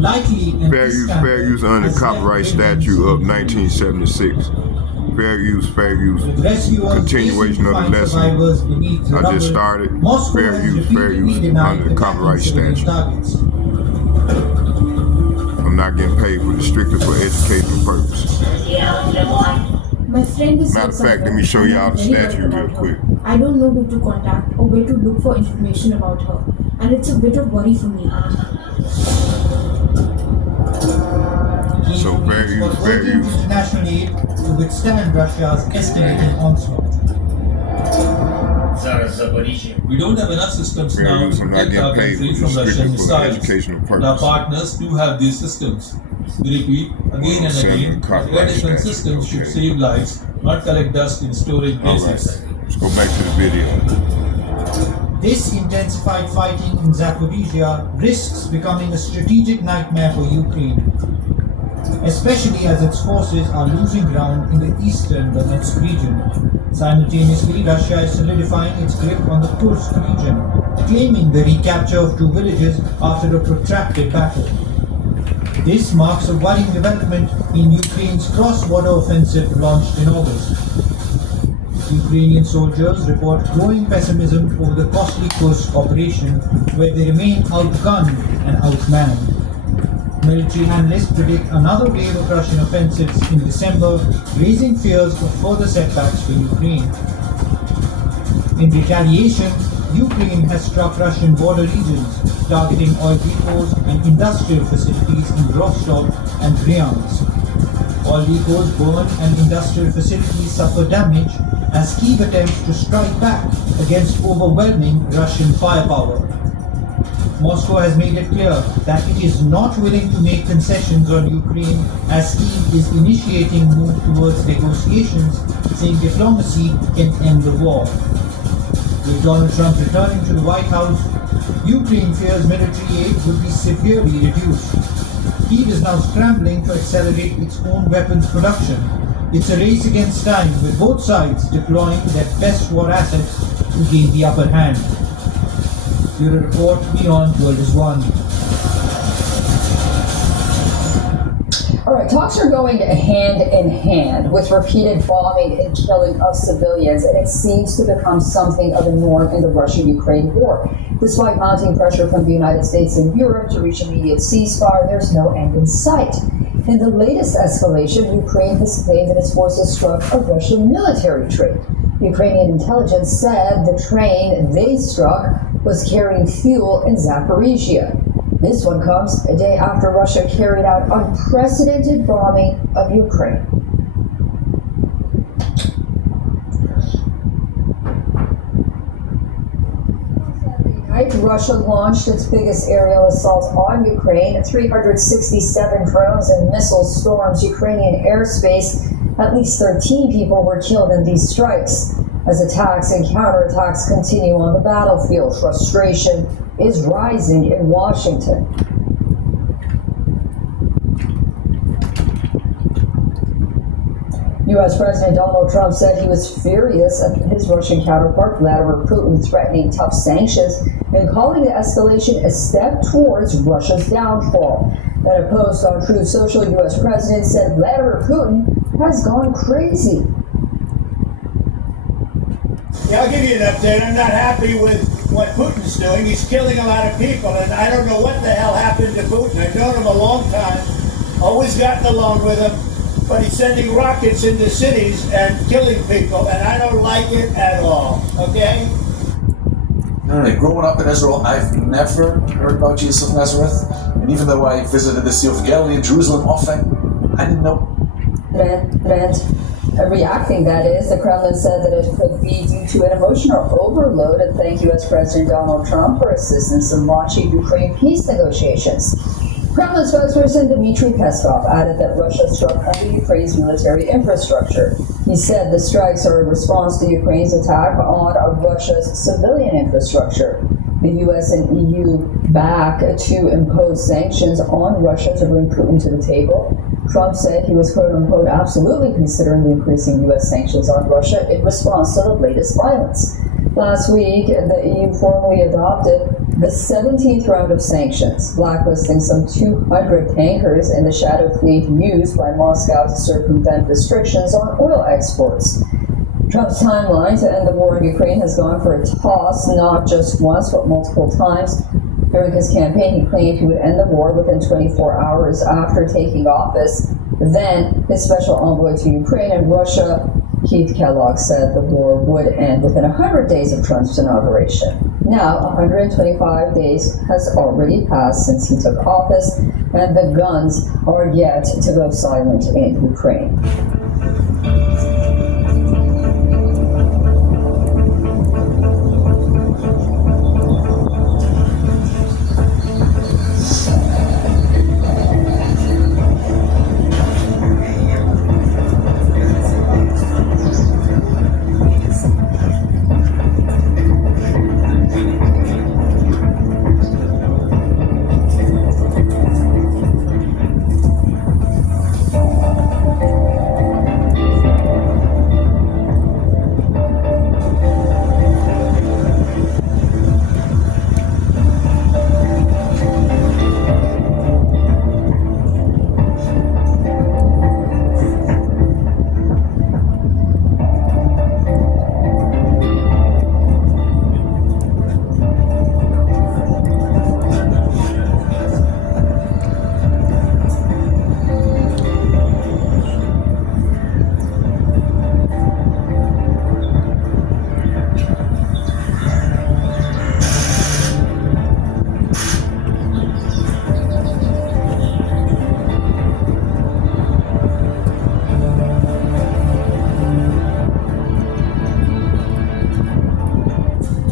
likely an Fair use under the copyright statute of 1976. Fair use, continuation of the lesson I just started. Fair use under the copyright statute. I'm not getting paid for this, strictly for educational purposes. My friend is Matter of fact, let me show y'all the statute real quick. I don't know who to contact or where to look for information about her, and it's a bit of worry for me. So fair use. International aid to withstand Russia's escalating onslaught. We don't have enough systems now to protect our country from Russian missiles. But our partners do have these systems. We repeat again and again that air defense systems should save lives, not collect dust in storage bases. Right. Let's go back to the video. This intensified fighting in Zaporizhia risks becoming a strategic nightmare for Ukraine, especially as its forces are losing ground in the eastern Donetsk region. Simultaneously, Russia is solidifying its grip on the Kursk region, claiming the recapture of two villages after a protracted battle. This marks a worrying development in Ukraine's cross-border offensive launched in August. Ukrainian soldiers report growing pessimism over the costly Kursk operation, where they remain outgunned and outmanned. Military analysts predict another wave of Russian offensives in December, raising fears of further setbacks for Ukraine. In retaliation, Ukraine has struck Russian border regions, targeting oil depots and industrial facilities in Rostov and Bryansk. Oil depots burned and industrial facilities suffer damage as Kyiv attempts to strike back against overwhelming Russian firepower. Moscow has made it clear that it is not willing to make concessions on Ukraine as Kyiv is initiating move towards negotiations, saying diplomacy can end the war. With Donald Trump returning to the White House, Ukraine fears military aid would be severely reduced. Kyiv is now scrambling to accelerate its own weapons production. It's a race against time, with both sides deploying their best war assets to gain the upper hand. Bureau Report, Beyond World is One. All right, talks are going hand in hand with repeated bombing and killing of civilians, and it seems to become something of a norm in the Russia-Ukraine war. Despite mounting pressure from the United States and Europe to reach immediate ceasefire, there's no end in sight. In the latest escalation, Ukraine has claimed that its forces struck a Russian military train. Ukrainian intelligence said the train they struck was carrying fuel in Zaporizhia. This one comes a day after Russia carried out unprecedented bombing of Ukraine. Russia launched its biggest aerial assault on Ukraine. 367 drones and missiles stormed Ukrainian airspace. At least 13 people were killed in these strikes. As attacks and counterattacks continue on the battlefield, frustration is rising in Washington. U.S. President Donald Trump said he was furious at his Russian counterpart, Vladimir Putin, threatening tough sanctions and calling the escalation a step towards Russia's downfall. In a post on Truth Social, U.S. President said Vladimir Putin has gone crazy. Yeah, I'll give you an update. I'm not happy with what Putin's doing. He's killing a lot of people, and I don't know what the hell happened to Putin. I've known him a long time, always gotten along with him, but he's sending rockets into cities and killing people, and I don't like it at all, okay? Growing up in Israel, I've never heard about Jesus of Nazareth, and even though I visited the Sea of Galilee in Jerusalem often, I didn't know. Reacting, that is, the Kremlin said that it could be due to an emotional overload and thanked U.S. President Donald Trump for assistance in launching Ukraine peace negotiations. Kremlin spokesperson Dmitry Peskov added that Russia struck under Ukraine's military infrastructure. He said the strikes are a response to Ukraine's attack on Russia's civilian infrastructure. The U.S. and EU back to impose sanctions on Russia to bring Putin to the table. Trump said he was, quote-unquote, absolutely considering increasing U.S. sanctions on Russia in response to the latest violence. Last week, the EU formally adopted the 17th round of sanctions, blacklisting some 200 tankers in the shadow fleet used by Moscow to circumvent restrictions on oil exports. Trump's timeline to end the war in Ukraine has gone for a toss, not just once, but multiple times. During his campaign, he claimed he would end the war within 24 hours after taking office. Then, his special envoy to Ukraine and Russia, Keith Kellogg, said the war would end within 100 days of Trump's inauguration. Now, 125 days has already passed since he took office, and the guns are yet to go silent in Ukraine.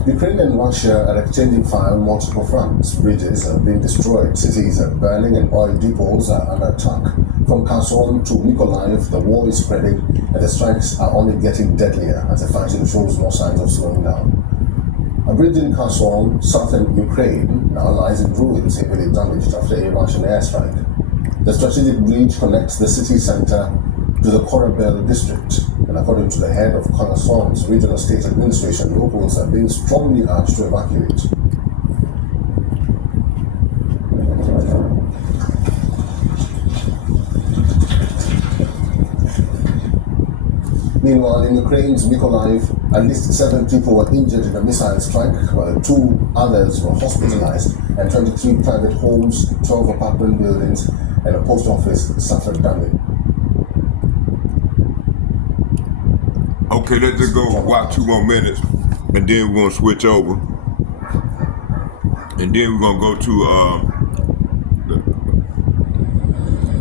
Ukraine and Russia are exchanging fire on multiple fronts. Bridges are being destroyed, cities are burning, and oil depots are under attack. From Kherson to Mykolaiv, the war is spreading, and the strikes are only getting deadlier as the fighting shows no signs of slowing down. A bridge in Kherson, southern Ukraine, now lies in ruins, heavily damaged after a Russian airstrike. The strategic bridge connects the city center to the Korabel district, and according to the head of Kherson's regional state administration, locals are being strongly urged to evacuate. Meanwhile, in Ukraine's Mykolaiv, at least 7 people were injured in a missile strike, while 2 others were hospitalized, and 23 private homes, 12 apartment buildings, and a post office suffered damage. Okay, let's just go watch 2 more minutes, and then we're gonna switch over, and then we're gonna go to the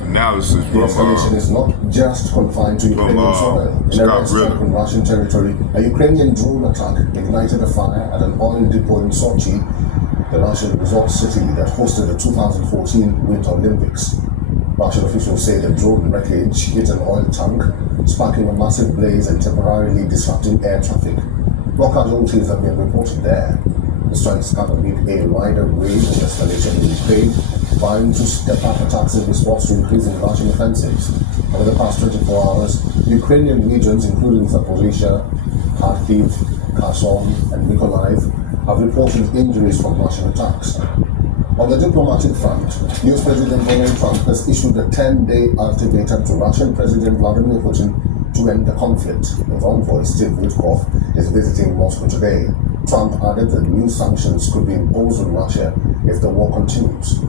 analysis The escalation is not just confined to Ukrainian soil. In a airstrike on Russian territory, a Ukrainian drone attack ignited a fire at an oil depot in Sochi, the Russian resort city that hosted the 2014 Winter Olympics. Russian officials say the drone wreckage hit an oil tank, sparking a massive blaze and temporarily disrupting air traffic. No casualties have been reported there. The strikes come amid a wider wave of escalation in Ukraine, vying to step up attacks in response to increasing Russian offensives. Over the past 24 hours, Ukrainian regions including Zaporizhia, Kharkiv, Kherson, and Mykolaiv have reported injuries from Russian attacks. On the diplomatic front, US President Donald Trump has issued a 10-day ultimatum to Russian President Vladimir Putin to end the conflict. His envoy, Steve Witkoff, is visiting Moscow today. Trump added that new sanctions could be imposed on Russia if the war continues.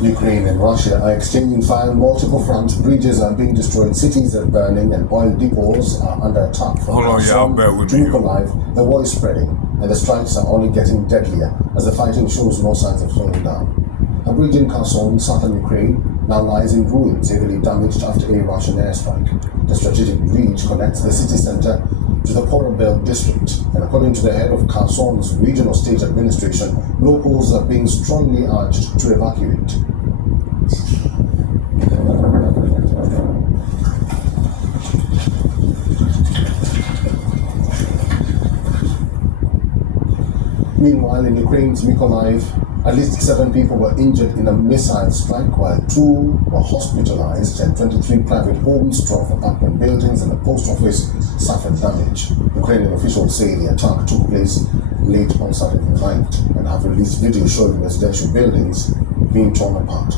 Ukraine and Russia are exchanging fire on multiple fronts. Bridges are being destroyed, cities are burning, and oil depots are under attack. From Kherson to Mykolaiv, the war is spreading, and the strikes are only getting deadlier as the fighting shows no signs of slowing down. A bridge in Kherson, southern Ukraine, now lies in ruins, heavily damaged after a Russian airstrike. The strategic bridge connects the city center to the Korabel district, and according to the head of Kherson's regional state administration, locals are being strongly urged to evacuate. Meanwhile, in Ukraine's Mykolaiv, At least 7 people were injured in a missile strike, while 2 were hospitalized and 23 private homes, 12 apartment buildings and a post office suffered damage. Ukrainian officials say the attack took place late on Saturday night and have released video showing residential buildings being torn apart.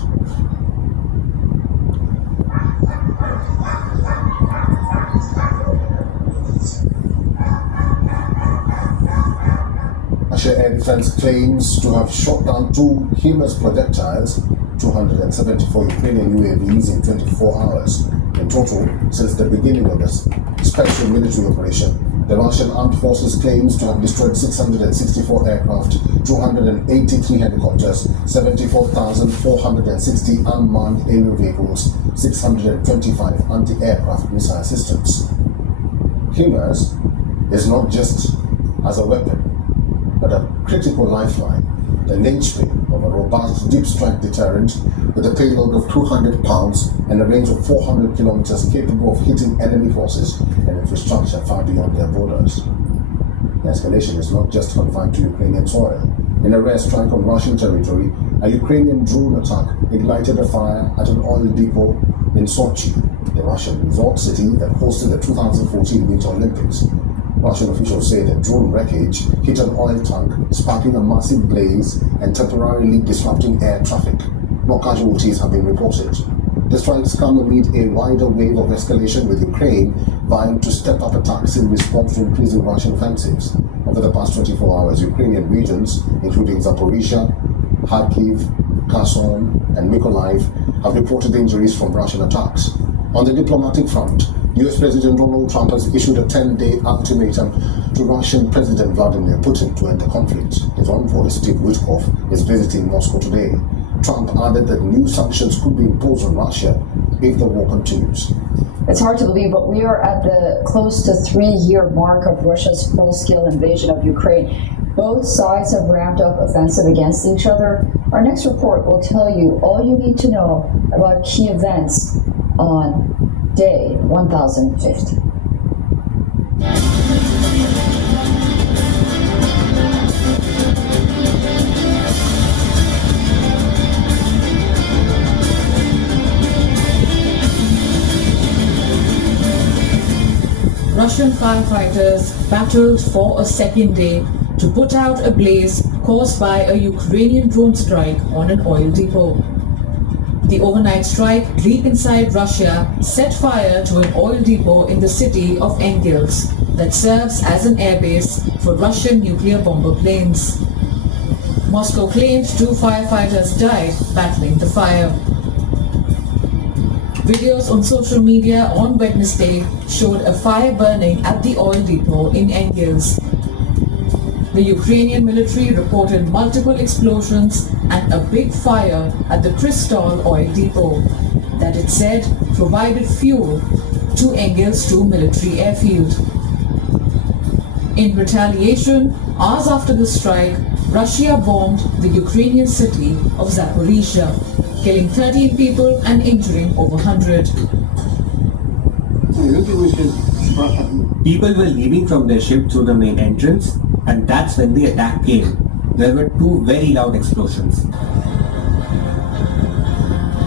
Russia Air Defense claims to have shot down 2 HIMARS projectiles, 274 Ukrainian UAVs in 24 hours. In total, since the beginning of this special military operation, the Russian Armed Forces claims to have destroyed 664 aircraft, 283 helicopters, 74,460 unmanned aerial vehicles, 625 anti-aircraft missile systems. HIMARS is not just as a weapon, but a critical lifeline, the mainstay of a robust deep strike deterrent with a payload of 200 pounds and a range of 400 kilometers capable of hitting enemy forces and infrastructure far beyond their borders. The escalation is not just confined to Ukrainian soil. In a rare strike on Russian territory, a Ukrainian drone attack ignited a fire at an oil depot in Sochi, the Russian resort city that hosted the 2014 Winter Olympics. Russian officials say the drone wreckage hit an oil tank, sparking a massive blaze and temporarily disrupting air traffic. No casualties have been reported. The strikes come amid a wider wave of escalation, with Ukraine vying to step up attacks in response to increasing Russian offensives. Over the past 24 hours, Ukrainian regions, including Zaporizhia, Kharkiv, Kherson, and Mykolaiv, have reported injuries from Russian attacks. On the diplomatic front, US President Donald Trump has issued a 10-day ultimatum to Russian President Vladimir Putin to end the conflict. His envoy, Steve Witkoff, is visiting Moscow today. Trump added that new sanctions could be imposed on Russia if the war continues. It's hard to believe, but we are at the close to 3-year mark of Russia's full-scale invasion of Ukraine. Both sides have ramped up offensive against each other. Our next report will tell you all you need to know about key events on day 1050. Russian firefighters battled for a second day to put out a blaze caused by a Ukrainian drone strike on an oil depot. The overnight strike deep inside Russia set fire to an oil depot in the city of Engels that serves as an airbase for Russian nuclear bomber planes. Moscow claimed 2 firefighters died battling the fire. Videos on social media on Wednesday showed a fire burning at the oil depot in Engels. The Ukrainian military reported multiple explosions and a big fire at the Kristall oil depot that it said provided fuel to Engels 2 military airfield. In retaliation, hours after the strike, Russia bombed the Ukrainian city of Zaporizhia, killing 13 people and injuring over 100. People were leaving from their ship through the main entrance, and that's when the attack came. There were 2 very loud explosions.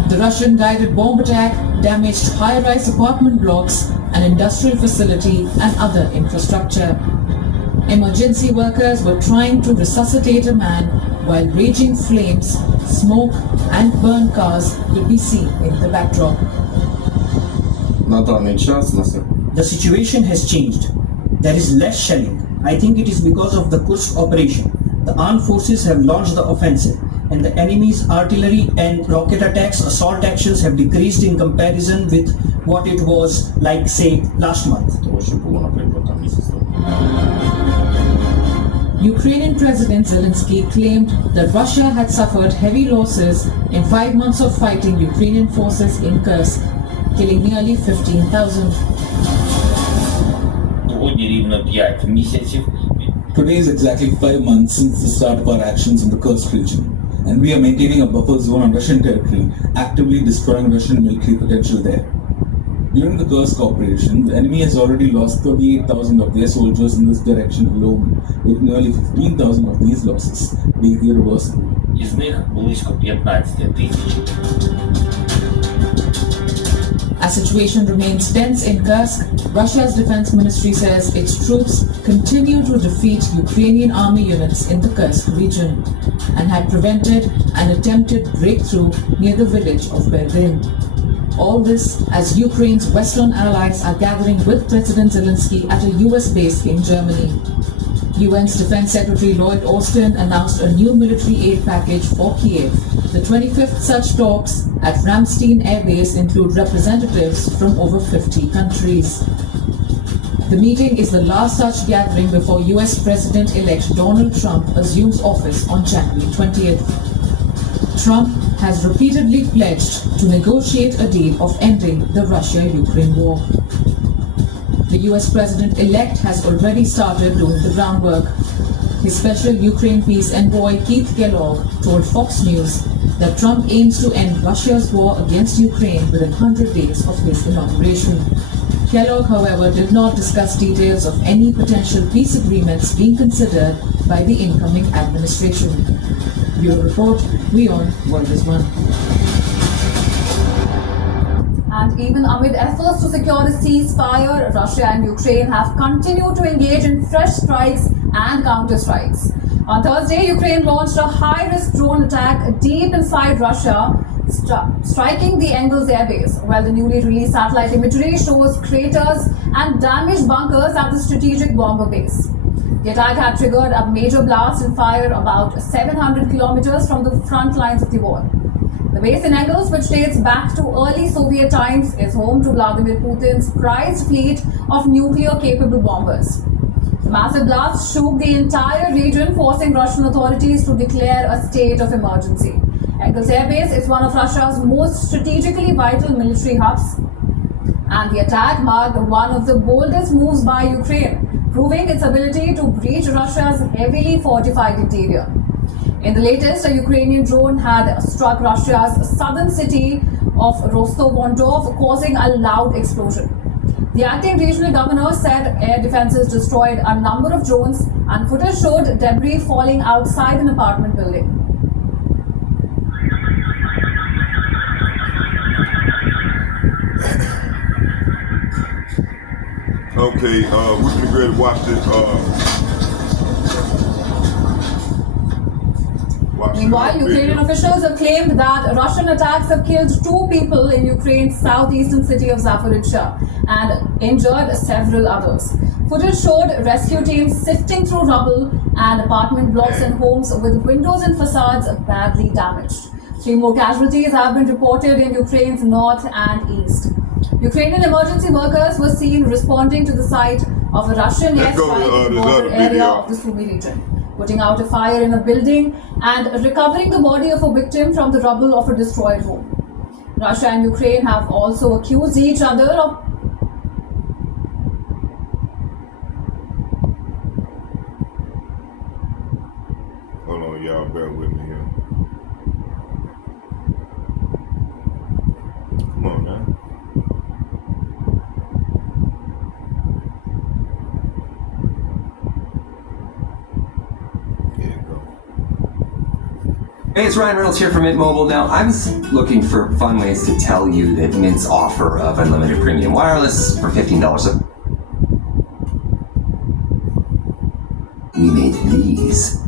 The Russian guided bomb attack damaged high-rise apartment blocks, an industrial facility, and other infrastructure. Emergency workers were trying to resuscitate a man while raging flames, smoke, and burned cars could be seen in the backdrop. The situation has changed. There is less shelling. I think it is because of the Kursk operation. The armed forces have launched the offensive, and the enemy's artillery and rocket attacks, assault actions have decreased in comparison with what it was like, say, last month. Ukrainian President Zelensky claimed that Russia had suffered heavy losses in 5 months of fighting Ukrainian forces in Kursk, killing nearly 15,000. Today is exactly 5 months since the start of our actions in the Kursk region, and we are maintaining a buffer zone on Russian territory, actively destroying Russian military potential there. During the Kursk operation, the enemy has already lost 38,000 of their soldiers in this direction alone, with nearly 15,000 of these losses being irreversible. із них близько 15 тисяч. As situation remains tense in Kursk, Russia's defense ministry says its troops continue to defeat Ukrainian army units in the Kursk region and had prevented an attempted breakthrough near the village of Berdyn. All this as Ukraine's Western allies are gathering with President Zelensky at a US base in Germany. UN's Defense Secretary Lloyd Austin announced a new military aid package for Kiev. The 25th such talks at Ramstein Air Base include representatives from over 50 countries. The meeting is the last such gathering before US President-elect Donald Trump assumes office on January 20th. Trump has repeatedly pledged to negotiate a deal of ending the Russia-Ukraine war. The US President-elect has already started doing the groundwork. His special Ukraine peace envoy Keith Kellogg told Fox News that Trump aims to end Russia's war against Ukraine within 100 days of his inauguration. Kellogg, however, did not discuss details of any potential peace agreements being considered by the incoming administration. Bureau Report, WION, World is One. And even amid efforts to secure a ceasefire, Russia and Ukraine have continued to engage in fresh strikes and counter-strikes. On Thursday, Ukraine launched a high-risk drone attack deep inside Russia, striking the Engels Air Base, where the newly released satellite imagery shows craters and damaged bunkers at the strategic bomber base. The attack had triggered a major blast and fire about 700 kilometers from the front lines of the war. The base in Engels, which dates back to early Soviet times, is home to Vladimir Putin's prized fleet of nuclear-capable bombers. The massive blast shook the entire region, forcing Russian authorities to declare a state of emergency. Engels Air Base is one of Russia's most strategically vital military hubs, and the attack marked one of the boldest moves by Ukraine, proving its ability to breach Russia's heavily fortified interior. In the latest, a Ukrainian drone had struck Russia's southern city of Rostov-on-Don, causing a loud explosion. The acting regional governor said air defenses destroyed a number of drones, and footage showed debris falling outside an apartment building. Okay, we're gonna go ahead and watch this. Meanwhile, Ukrainian officials have claimed that Russian attacks have killed 2 people in Ukraine's southeastern city of Zaporizhzhia and injured several others. Footage showed rescue teams sifting through rubble and apartment blocks and homes with windows and facades badly damaged. 3 more casualties have been reported in Ukraine's north and east. Ukrainian emergency workers were seen responding to the site of a Russian airstrike in the border area of the Sumy region, putting out a fire in a building and recovering the body of a victim from the rubble of a destroyed home. Russia and Ukraine have also accused each other of Hold on, y'all, bear with me here. Come on now. Hey, it's Ryan Reynolds here from Mint Mobile. Now, I was looking for fun ways to tell you that Mint's offer of unlimited premium wireless for $15 a... We made these.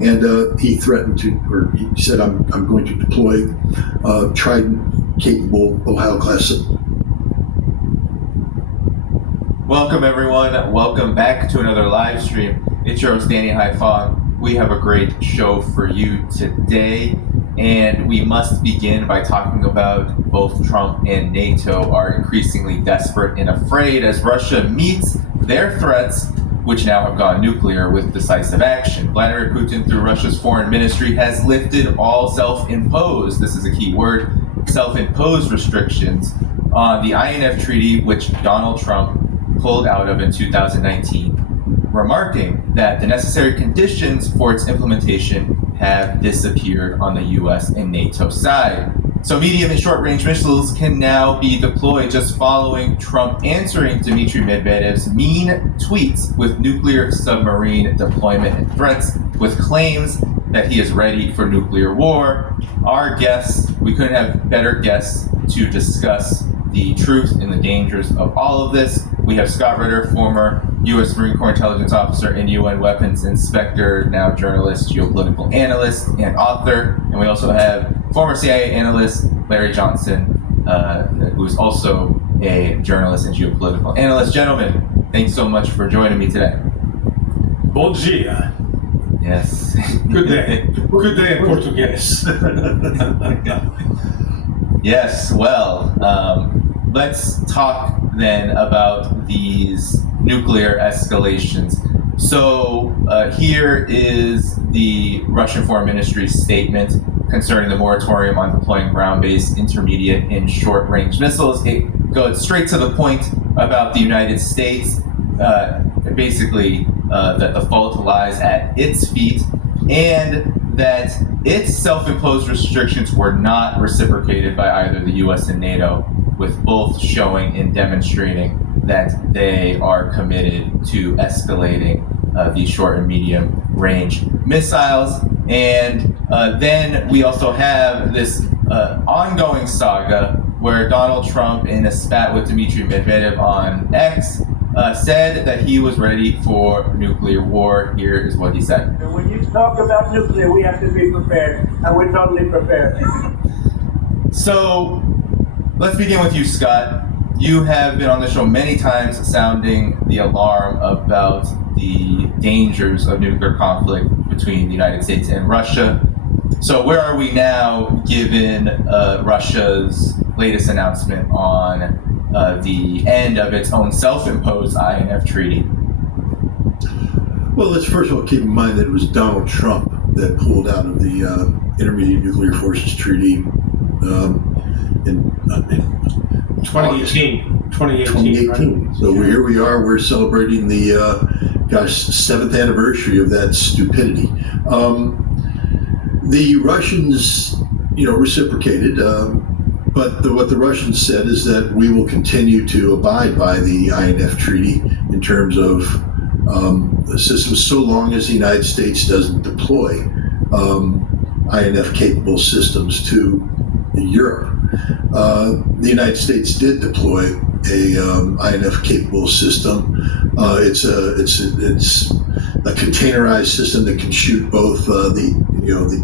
And he threatened to, or he said, I'm going to deploy Trident-capable Ohio-class. Welcome, everyone. Welcome back to another live stream. It's your host, Danny Haifong. We have a great show for you today, and we must begin by talking about both Trump and NATO are increasingly desperate and afraid as Russia meets their threats, which now have gone nuclear, with decisive action. Vladimir Putin, through Russia's foreign ministry, has lifted all self-imposed, this is a key word, self-imposed restrictions on the INF Treaty, which Donald Trump pulled out of in 2019. Remarking that the necessary conditions for its implementation have disappeared on the US and NATO side. So medium and short-range missiles can now be deployed just following Trump answering Dmitry Medvedev's mean tweets with nuclear submarine deployment and threats, with claims that he is ready for nuclear war. Our guests, we couldn't have better guests to discuss the truth and the dangers of all of this. We have Scott Ritter, former U.S. Marine Corps intelligence officer and UN weapons inspector, now journalist, geopolitical analyst, and author. And we also have former CIA analyst Larry Johnson, who is also a journalist and geopolitical analyst. Gentlemen, thanks so much for joining me today. Bom dia. Yes. Good day. Good day in Portuguese. Yes, well, let's talk then about these nuclear escalations. So here is the Russian Foreign Ministry's statement concerning the moratorium on deploying ground-based, intermediate, and short-range missiles. It goes straight to the point about the United States, basically that the fault lies at its feet, and that its self-imposed restrictions were not reciprocated by either the US and NATO, with both showing and demonstrating that they are committed to escalating these short and medium range missiles. And then we also have this ongoing saga where Donald Trump, in a spat with Dmitry Medvedev on X, said that he was ready for nuclear war. Here is what he said. When you talk about nuclear, we have to be prepared, and we're totally prepared. So let's begin with you, Scott. You have been on the show many times sounding the alarm about the dangers of nuclear conflict between the United States and Russia. So where are we now, given Russia's latest announcement on the end of its own self-imposed INF treaty? Well, let's first of all keep in mind that it was Donald Trump that pulled out of the Intermediate Nuclear Forces Treaty in 2018. Right? So here we are, we're celebrating the 7th anniversary of that stupidity. The Russians, reciprocated, but what the Russians said is that we will continue to abide by the INF Treaty in terms of the system so long as the United States doesn't deploy INF-capable systems to Europe. The United States did deploy a INF-capable system. It's a containerized system that can shoot both the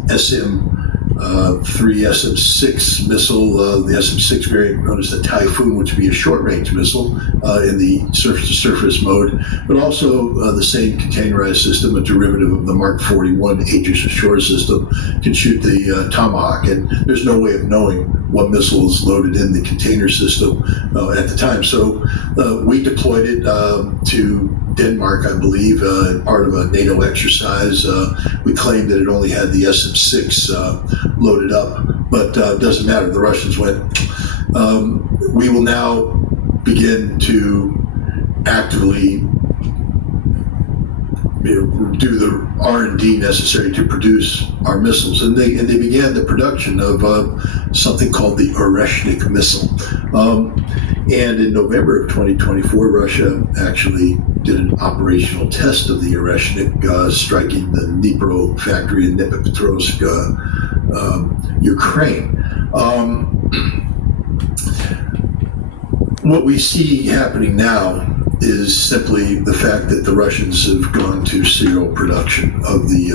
SM-3, SM-6 missile, the SM-6 variant known as the Typhoon, which would be a short-range missile in the surface-to-surface mode, but also the same containerized system, a derivative of the Mark 41 Aegis Ashore system, can shoot the Tomahawk. And there's no way of knowing what missile is loaded in the container system at the time. So we deployed it to Denmark, I believe, part of a NATO exercise. We claimed that it only had the SM-6 loaded up, but it doesn't matter. The Russians went. We will now begin to actively do the R&D necessary to produce our missiles, and they began the production of something called the Oreshnik missile. And in November of 2024, Russia actually did an operational test of the Oreshnik, striking the Dnipro factory in Dnipropetrovsk, Ukraine. What we see happening now is simply the fact that the Russians have gone to serial production of the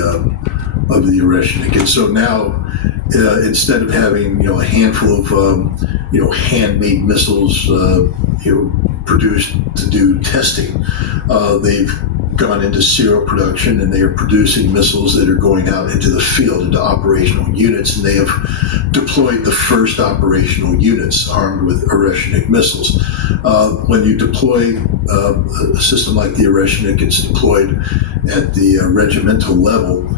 Oreshnik, and so now instead of having a handful of handmade missiles produced to do testing, they've gone into serial production, and they are producing missiles that are going out into the field, into operational units, and they have deployed the first operational units armed with Oreshnik missiles. When you deploy a system like the Oreshnik, it's deployed at the regimental level,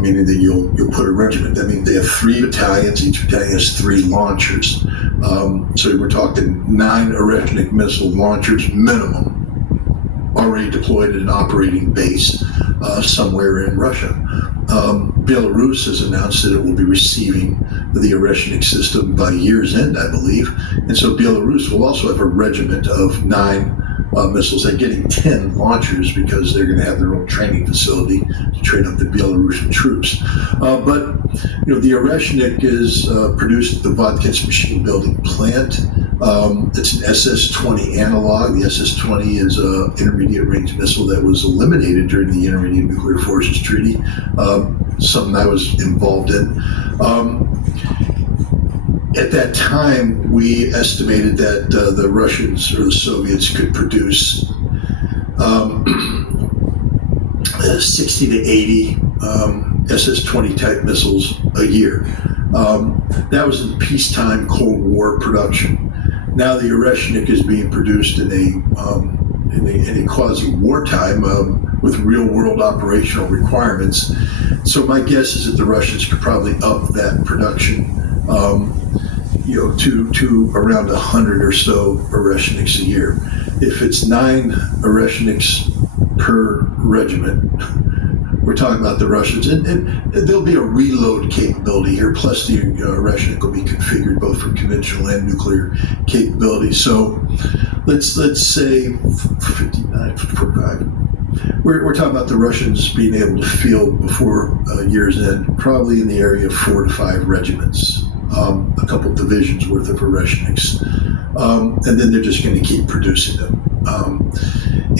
meaning that you'll put a regiment. That means they have 3 battalions, each battalion has 3 launchers. So we're talking 9 Oreshnik missile launchers minimum, already deployed at an operating base somewhere in Russia. Belarus has announced that it will be receiving the Oreshnik system by year's end, I believe. And so Belarus will also have a regiment of 9 missiles. They're getting 10 launchers because they're going to have their own training facility to train up the Belarusian troops. But the Oreshnik is produced at the Votkins machine building plant. It's an SS-20 analog. The SS-20 is an intermediate range missile that was eliminated during the Intermediate Nuclear Forces Treaty, something I was involved in. At that time, we estimated that the Russians or the Soviets could produce 60 to 80 SS-20 type missiles a year. That was in peacetime Cold War production. Now the Oreshnik is being produced in a quasi-wartime with real-world operational requirements. So my guess is that the Russians could probably up that production to around 100 or so Oreshniks a year. If it's 9 Oreshniks per regiment, we're talking about the Russians, and there'll be a reload capability here, plus the Oreshnik will be configured both for conventional and nuclear capability. So let's say 59, 45. We're talking about the Russians being able to field before year's end, probably in the area of 4 to 5 regiments, a couple divisions worth of Oreshniks, and then they're just going to keep producing them.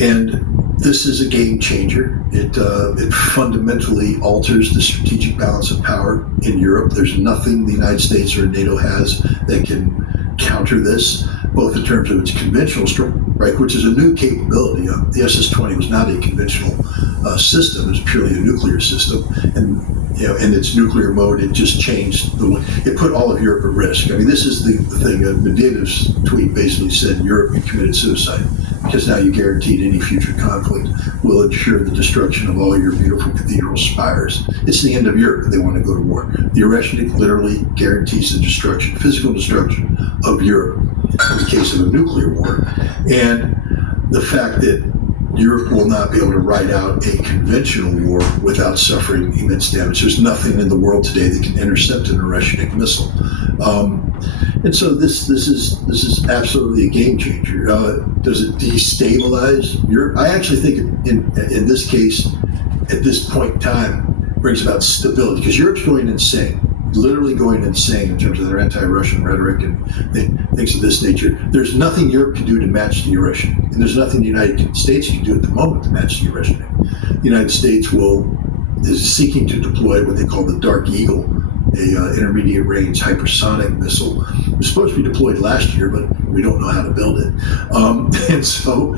And this is a game changer. It fundamentally alters the strategic balance of power in Europe. There's nothing the United States or NATO has that can counter this, both in terms of its conventional strike, which is a new capability. The SS-20 was not a conventional system; it was purely a nuclear system, and in its nuclear mode, it just changed the way it put all of Europe at risk. I mean, this is the thing. Medvedev's tweet basically said, "Europe, you committed suicide because now you guaranteed any future conflict will ensure the destruction of all your beautiful cathedral spires." It's the end of Europe. They want to go to war. The Oreshnik literally guarantees the destruction, physical destruction of Europe in the case of a nuclear war, and the fact that Europe will not be able to ride out a conventional war without suffering immense damage. There's nothing in the world today that can intercept an Oreshnik missile, and so this is absolutely a game changer. Does it destabilize Europe? I actually think in this case, at this point in time, brings about stability because Europe's going insane. Literally going insane in terms of their anti-Russian rhetoric and things of this nature. There's nothing Europe can do to match the Oreshnik, and there's nothing the United States can do at the moment to match the Oreshnik. The United States is seeking to deploy what they call the Dark Eagle, a intermediate range hypersonic missile. It was supposed to be deployed last year, but we don't know how to build it. And so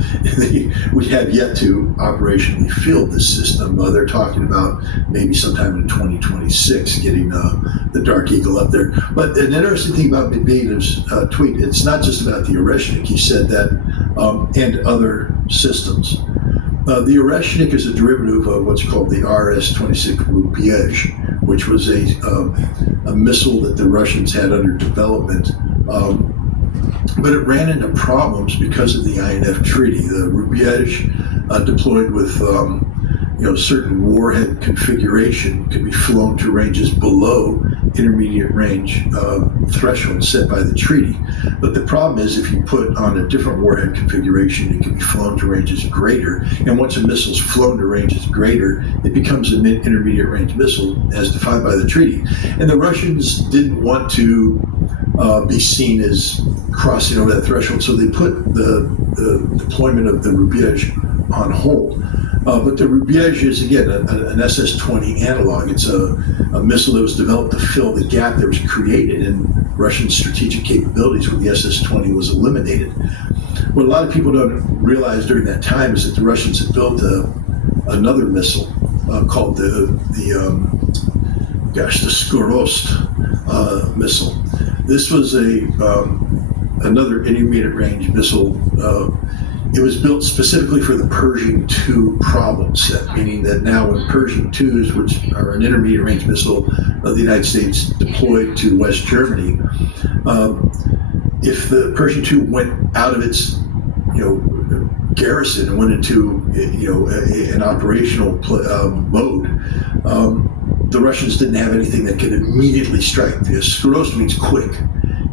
we have yet to operationally field this system. They're talking about maybe sometime in 2026 getting the Dark Eagle up there. But an interesting thing about Medvedev's tweet, it's not just about the Oreshnik. He said that, and other systems. The Oreshnik is a derivative of what's called the RS-26 Rubyezh, which was a missile that the Russians had under development, but it ran into problems because of the INF Treaty. The Rubyezh, deployed with certain warhead configuration, could be flown to ranges below intermediate range threshold set by the treaty. But the problem is if you put on a different warhead configuration, it can be flown to ranges greater. And once a missile is flown to ranges greater, it becomes an intermediate range missile as defined by the treaty. And the Russians didn't want to be seen as crossing over that threshold, so they put the deployment of the Rubyezh on hold. But the Rubyezh is, again, an SS-20 analog. It's a missile that was developed to fill the gap that was created in Russian strategic capabilities when the SS-20 was eliminated. What a lot of people don't realize during that time is that the Russians had built another missile called the Skorost missile. This was another intermediate range missile. It was built specifically for the Pershing II problem set, meaning that now when Pershing IIs, which are an intermediate range missile of the United States deployed to West Germany, if the Pershing II went out of its garrison and went into an operational mode, the Russians didn't have anything that could immediately strike. The Skorost means quick.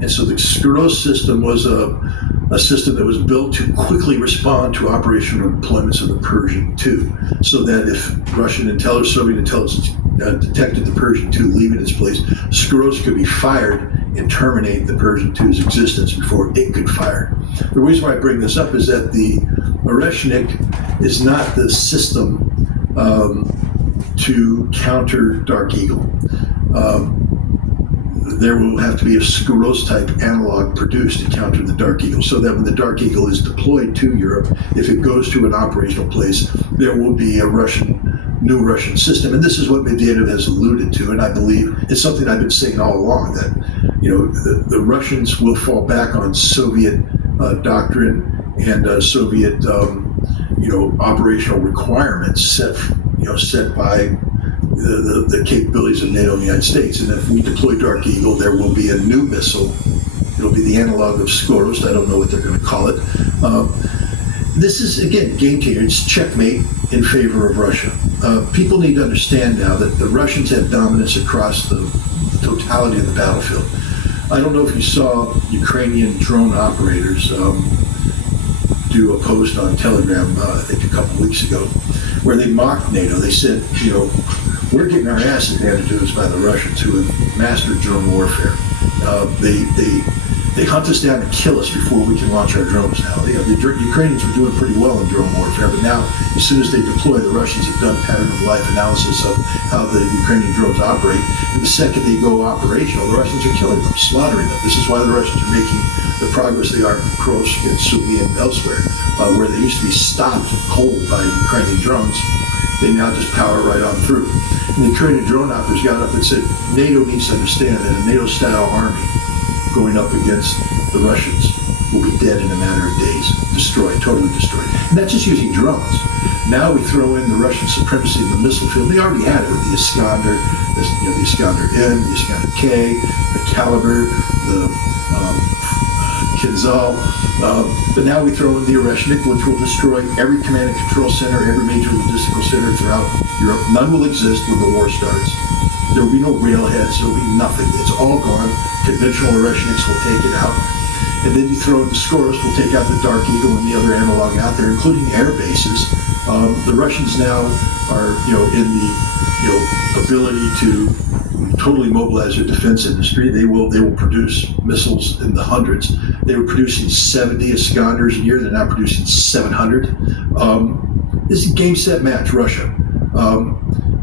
And so the Skuros system was a system that was built to quickly respond to operational deployments of the Pershing II, so that if Russian intelligence, Soviet intelligence detected the Pershing II leaving its place, Skuros could be fired and terminate the Pershing II's existence before it could fire. The reason why I bring this up is that the Oreshnik is not the system to counter Dark Eagle. There will have to be a Skuros type analog produced to counter the Dark Eagle, so that when the Dark Eagle is deployed to Europe, if it goes to an operational place, there will be a new Russian system. And this is what Medvedev has alluded to, and I believe it's something I've been saying all along, that the Russians will fall back on Soviet doctrine and Soviet operational requirements set by the capabilities of NATO and the United States. And if we deploy Dark Eagle, there will be a new missile. It'll be the analog of Skuros. I don't know what they're going to call it. This is, again, game changer. It's checkmate in favor of Russia. People need to understand now that the Russians have dominance across the totality of the battlefield. I don't know if you saw Ukrainian drone operators do a post on Telegram, I think a couple weeks ago, where they mocked NATO. They said, we're getting our asses handed to us by the Russians, who have mastered drone warfare. They hunt us down and kill us before we can launch our drones now. The Ukrainians were doing pretty well in drone warfare, but now, as soon as they deploy, the Russians have done pattern of life analysis of how the Ukrainian drones operate. And the second they go operational, the Russians are killing them, slaughtering them. This is why the Russians are making the progress they are in Kursk and Sumy and elsewhere, where they used to be stopped cold by Ukrainian drones. They now just power right on through. And the Ukrainian drone operators got up and said, NATO needs to understand that a NATO-style army going up against the Russians will be dead in a matter of days, destroyed, totally destroyed. And that's just using drones. Now we throw in the Russian supremacy in the missile field. They already had it with the Iskander, the Iskander-M, the Iskander-K, the Kalibr, the Kinzhal. But now we throw in the Oreshnik, which will destroy every command and control center, every major logistical center throughout Europe. None will exist when the war starts. There will be no railheads. There will be nothing. It's all gone. Conventional Oreshniks will take it out. And then you throw in the Skuros, will take out the Dark Eagle and the other analog out there, including air bases. The Russians now are, in the ability to totally mobilize their defense industry. They will produce missiles in the hundreds. They were producing 70 Iskanders a year. They're now producing 700. This is a game, set, match, Russia.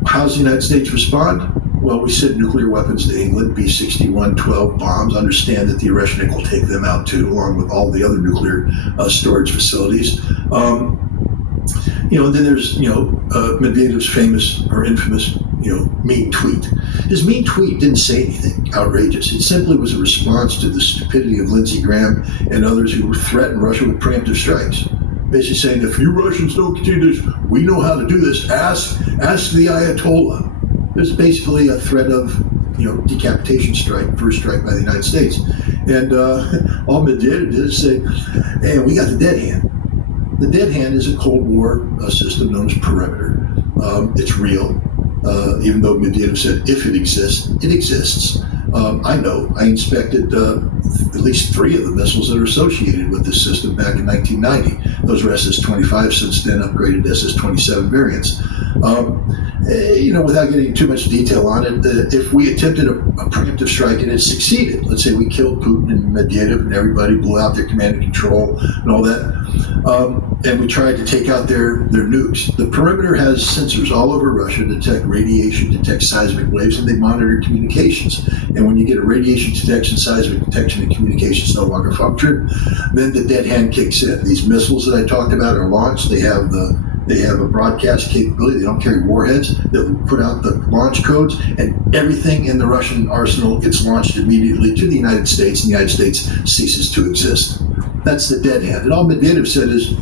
How's the United States respond? Well, we sent nuclear weapons to England, B-61, 12 bombs. Understand that the Oreshnik will take them out too, along with all the other nuclear storage facilities. And then there's, Medvedev's famous or infamous, mean tweet. His mean tweet didn't say anything outrageous. It simply was a response to the stupidity of Lindsey Graham and others who threatened Russia with preemptive strikes. Basically saying, if you Russians don't continue this, we know how to do this. Ask the Ayatollah. There's basically a threat of, decapitation strike, first strike by the United States. And all Medvedev did is say, hey, we got the dead hand. The dead hand is a Cold War system known as perimeter. It's real. Even though Medvedev said, if it exists, it exists. I know. I inspected at least 3 of the missiles that are associated with this system back in 1990. Those are SS-25, since then upgraded SS-27 variants. Without getting too much detail on it, if we attempted a preemptive strike and it succeeded, let's say we killed Putin and Medvedev and everybody, blew out their command and control and all that, and we tried to take out their nukes. The perimeter has sensors all over Russia to detect radiation, detect seismic waves, and they monitor communications. And when you get a radiation detection, seismic detection, and communications no longer function, then the dead hand kicks in. These missiles that I talked about are launched. They have a broadcast capability. They don't carry warheads. They'll put out the launch codes, and everything in the Russian arsenal gets launched immediately to the United States, and the United States ceases to exist. That's the dead hand. And all Medvedev said is,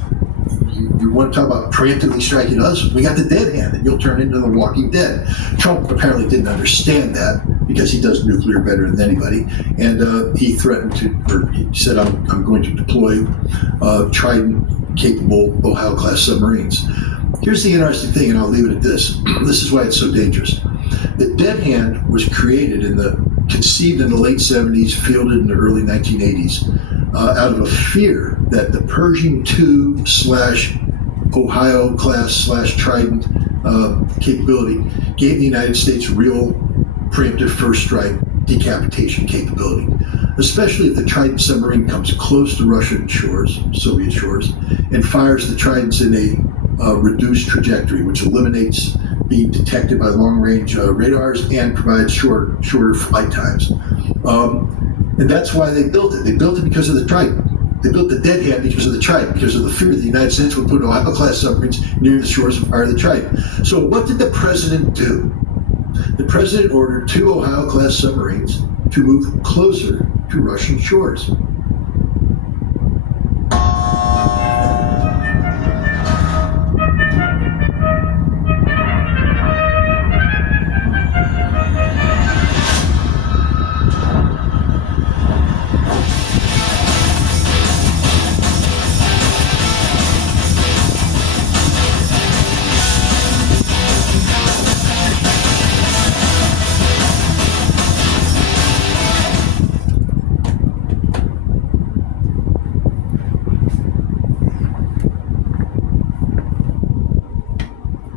you want to talk about preemptively striking us? We got the dead hand, and you'll turn into the Walking Dead. Trump apparently didn't understand that, because he does nuclear better than anybody, and he threatened he said, I'm going to deploy Trident-capable Ohio-class submarines. Here's the interesting thing, and I'll leave it at this. This is why it's so dangerous. The dead hand was created in the conceived in the late 70s, fielded in the early 1980s, out of a fear that the Pershing II / Ohio class / Trident capability gave the United States real preemptive first strike decapitation capability, especially if the Trident submarine comes close to Russian shores, Soviet shores, and fires the Tridents in a reduced trajectory, which eliminates being detected by long-range radars and provides shorter flight times. And that's why they built it. They built it because of the Trident. They built the Deadhand because of the Trident, because of the fear that the United States would put Ohio-class submarines near the shores and fire the Trident. So what did the president do? The president ordered 2 Ohio-class submarines to move closer to Russian shores.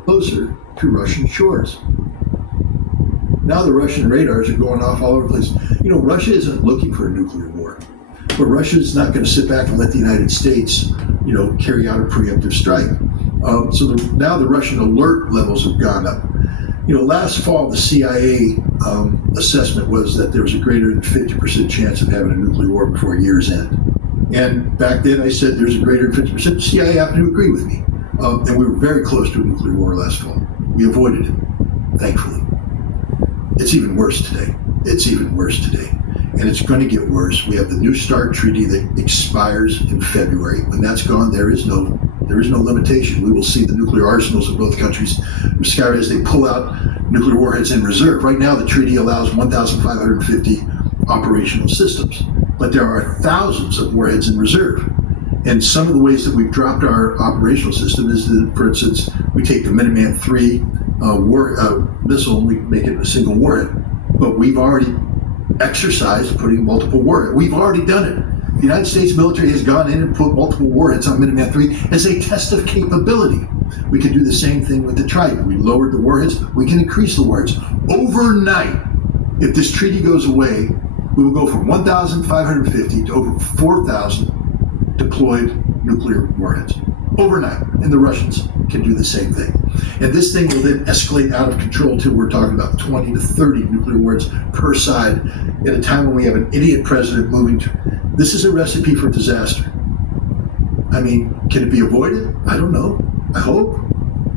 Closer to Russian shores. Now the Russian radars are going off all over the place. You know, Russia isn't looking for a nuclear war, but Russia's not going to sit back and let the United States, carry out a preemptive strike. Now the Russian alert levels have gone up. Last fall the CIA assessment was that there was a greater than 50% chance of having a nuclear war before year's end. And back then I said there's a greater than 50%. The CIA happened to agree with me. And we were very close to a nuclear war last fall. We avoided it, thankfully. It's even worse today. And it's going to get worse. We have the New START treaty that expires in February. When that's gone, there is no limitation. We will see the nuclear arsenals of both countries skyrocket as they pull out nuclear warheads in reserve. Right now, the treaty allows 1,550 operational systems, but there are thousands of warheads in reserve. And some of the ways that we've dropped our operational system is that, for instance, we take the Minuteman III missile and we make it a single warhead. But we've already exercised putting multiple warheads. We've already done it. The United States military has gone in and put multiple warheads on Minuteman III as a test of capability. We can do the same thing with the Trident. We lowered the warheads. We can increase the warheads. Overnight, if this treaty goes away, we will go from 1,550 to over 4,000 deployed nuclear warheads overnight, and the Russians can do the same thing. And this thing will then escalate out of control till we're talking about 20 to 30 nuclear warheads per side at a time when we have an idiot president moving to. This is a recipe for disaster. I mean, can it be avoided? I don't know. I hope.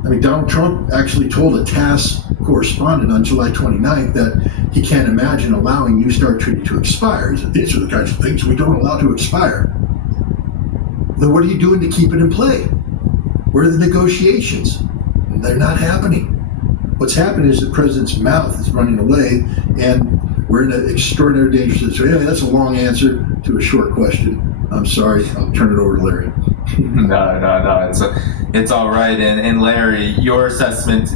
I mean, Donald Trump actually told a TASS correspondent on July 29th that he can't imagine allowing New START treaty to expire. He said, these are the kinds of things we don't allow to expire. Then what are you doing to keep it in play? Where are the negotiations? They're not happening. What's happening is the president's mouth is running away, and we're in an extraordinary danger situation. Anyway, that's a long answer to a short question. I'm sorry. I'll turn it over to Larry. No. It's all right. And Larry, your assessment,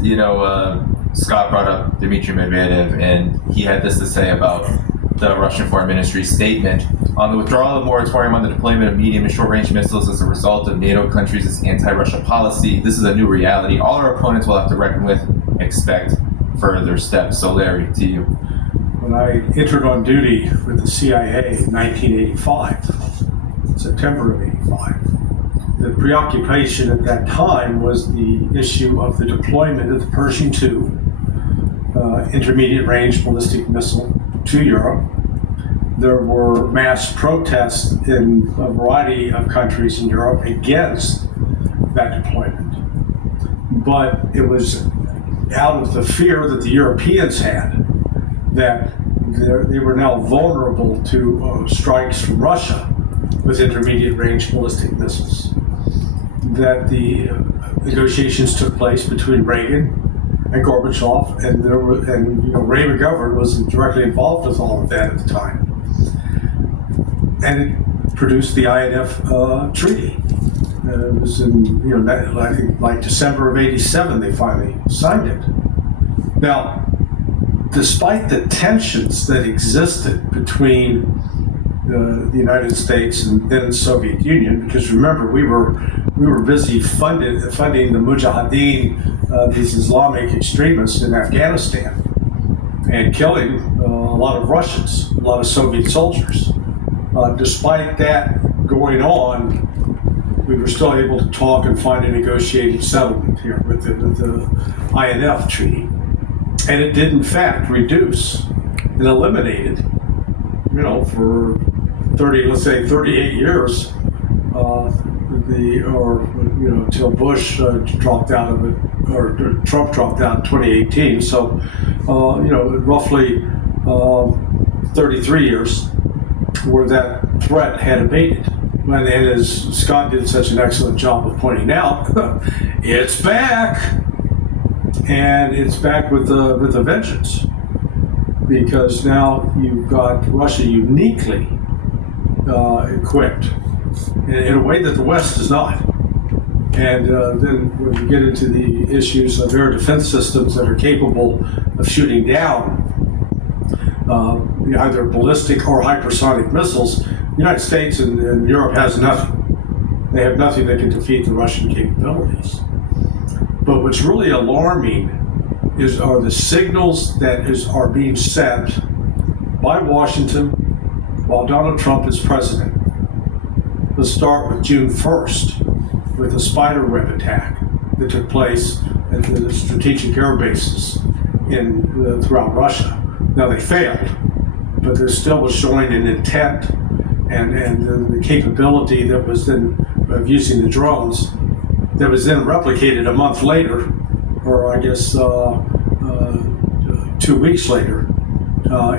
Scott brought up Dmitry Medvedev, and he had this to say about the Russian Foreign Ministry's statement on the withdrawal of the moratorium on the deployment of medium and short-range missiles as a result of NATO countries' anti-Russia policy. This is a new reality. All our opponents will have to reckon with. Expect further steps. So Larry, to you. When I entered on duty with the CIA in 1985, September of 85, the preoccupation at that time was the issue of the deployment of the Pershing II intermediate-range ballistic missile to Europe. There were mass protests in a variety of countries in Europe against that deployment. But it was out of the fear that the Europeans had that they were now vulnerable to strikes from Russia with intermediate-range ballistic missiles. That the negotiations took place between Reagan and Gorbachev, and Ray McGovern was directly involved with all of that at the time. And it produced the INF treaty. It was in, I think like December of '87 they finally signed it. Now, despite the tensions that existed between the United States and then Soviet Union, because remember we were busy funding the Mujahideen, these Islamic extremists in Afghanistan, and killing a lot of Russians, a lot of Soviet soldiers. Despite that going on, we were still able to talk and find a negotiated settlement here with the INF treaty, and it did in fact reduce and eliminated, for 38 years, until Bush dropped out of it, or Trump dropped out in 2018. So, roughly 33 years where that threat had abated. And as Scott did such an excellent job of pointing out, it's back, and it's back with a vengeance, because now you've got Russia uniquely equipped in a way that the West is not. And then when you get into the issues of air defense systems that are capable of shooting down either ballistic or hypersonic missiles, the United States and Europe has nothing. They have nothing that can defeat the Russian capabilities. But what's really alarming are the signals that are being sent by Washington while Donald Trump is president. Let's start with June 1st, with the spider web attack that took place at the strategic air bases throughout Russia. Now they failed, but there still was showing an intent and the capability that was then of using the drones that was then replicated a month later, or I guess 2 weeks later,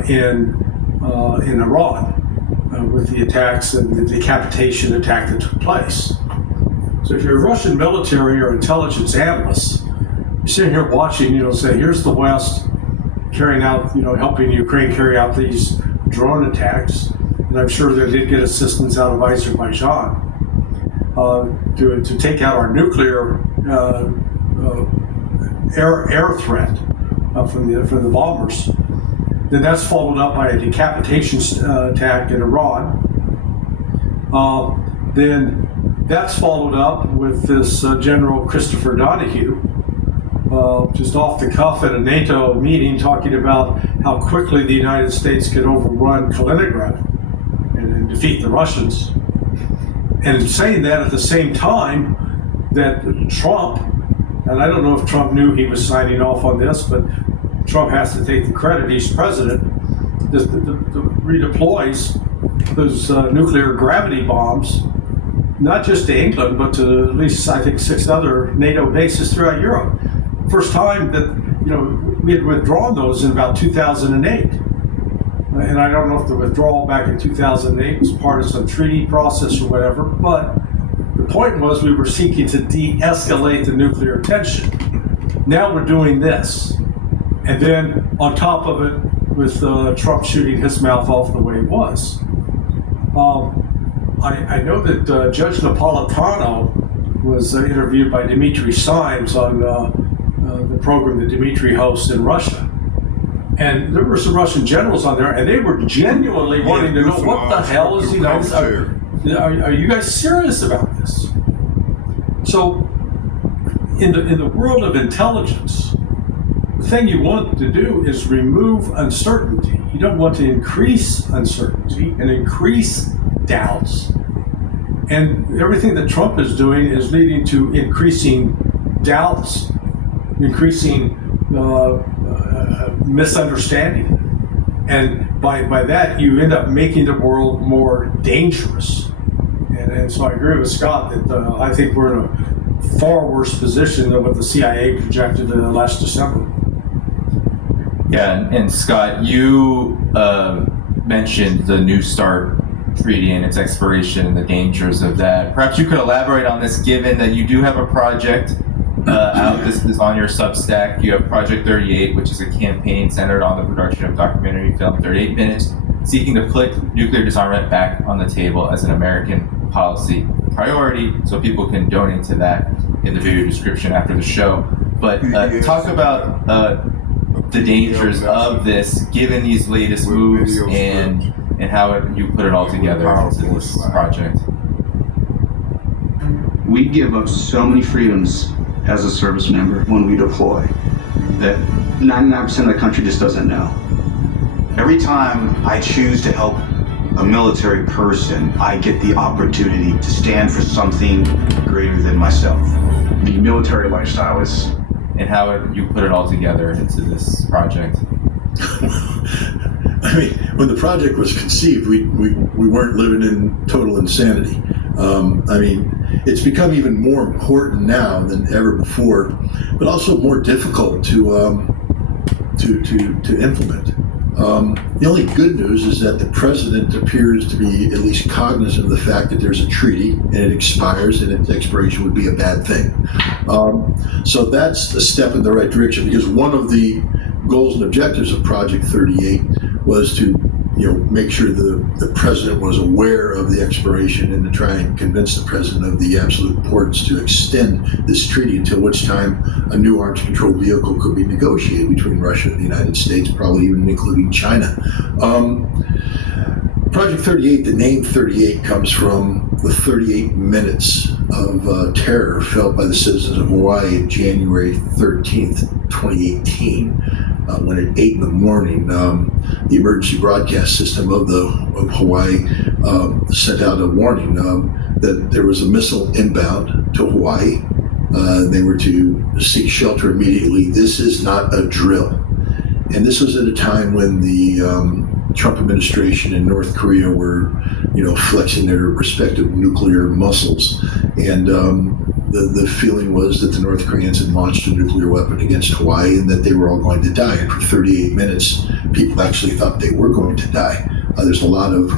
in Iran with the attacks and the decapitation attack that took place. So if you're a Russian military or intelligence analyst, you're sitting here watching, say, here's the West carrying out, helping Ukraine carry out these drone attacks. And I'm sure they did get assistance out of Azerbaijan to take out our nuclear air threat from the bombers. Then that's followed up by a decapitation attack in Iran. Then that's followed up with this General Christopher Donahue, just off the cuff at a NATO meeting, talking about how quickly the United States could overrun Kaliningrad and defeat the Russians. And saying that at the same time that Trump, and I don't know if Trump knew he was signing off on this, but Trump has to take the credit, he's president, redeploys those nuclear gravity bombs, not just to England, but to at least, I think, 6 other NATO bases throughout Europe. First time that, we had withdrawn those in about 2008. And I don't know if the withdrawal back in 2008 was part of some treaty process or whatever, but the point was we were seeking to de-escalate the nuclear tension. Now we're doing this. And then on top of it, with Trump shooting his mouth off the way it was. I know that Judge Napolitano was interviewed by Dimitri Simes on the program that Dimitri hosts in Russia. And there were some Russian generals on there, and they were genuinely wanting to know what the hell is the United States. Are you guys serious about this? So, in the world of intelligence, the thing you want to do is remove uncertainty. You don't want to increase uncertainty and increase doubts. And everything that Trump is doing is leading to increasing doubts, increasing misunderstanding. And by that, you end up making the world more dangerous. And so I agree with Scott that I think we're in a far worse position than what the CIA projected last December. Yeah, and Scott, you mentioned the New START treaty and its expiration and the dangers of that. Perhaps you could elaborate on this, given that you do have a project out. This is on your Substack. You have Project 38, which is a campaign centered on the production of documentary film 38 Minutes, seeking to put nuclear disarmament back on the table as an American policy priority, so people can donate to that in the video description after the show. But talk about the dangers of this, given these latest moves, and how you put it all together into this project? We give up so many freedoms as a service member when we deploy that 99% of the country just doesn't know. Every time I choose to help a military person, I get the opportunity to stand for something greater than myself. The military lifestyle is... And how you put it all together into this project? I mean, when the project was conceived, we weren't living in total insanity. I mean, it's become even more important now than ever before, but also more difficult to implement. The only good news is that the president appears to be at least cognizant of the fact that there's a treaty and it expires, and its expiration would be a bad thing. So that's a step in the right direction, because one of the goals and objectives of Project 38 was to make sure the president was aware of the expiration and to try and convince the president of the absolute importance to extend this treaty, until which time a new arms control vehicle could be negotiated between Russia and the United States, probably even including China. Project 38, the name 38 comes from the 38 minutes of terror felt by the citizens of Hawaii on January 13th, 2018. When at 8 in the morning, the emergency broadcast system of Hawaii sent out a warning that there was a missile inbound to Hawaii. They were to seek shelter immediately. This is not a drill. And this was at a time when the Trump administration and North Korea were, flexing their respective nuclear muscles. And the feeling was that the North Koreans had launched a nuclear weapon against Hawaii and that they were all going to die. And for 38 minutes, people actually thought they were going to die. There's a lot of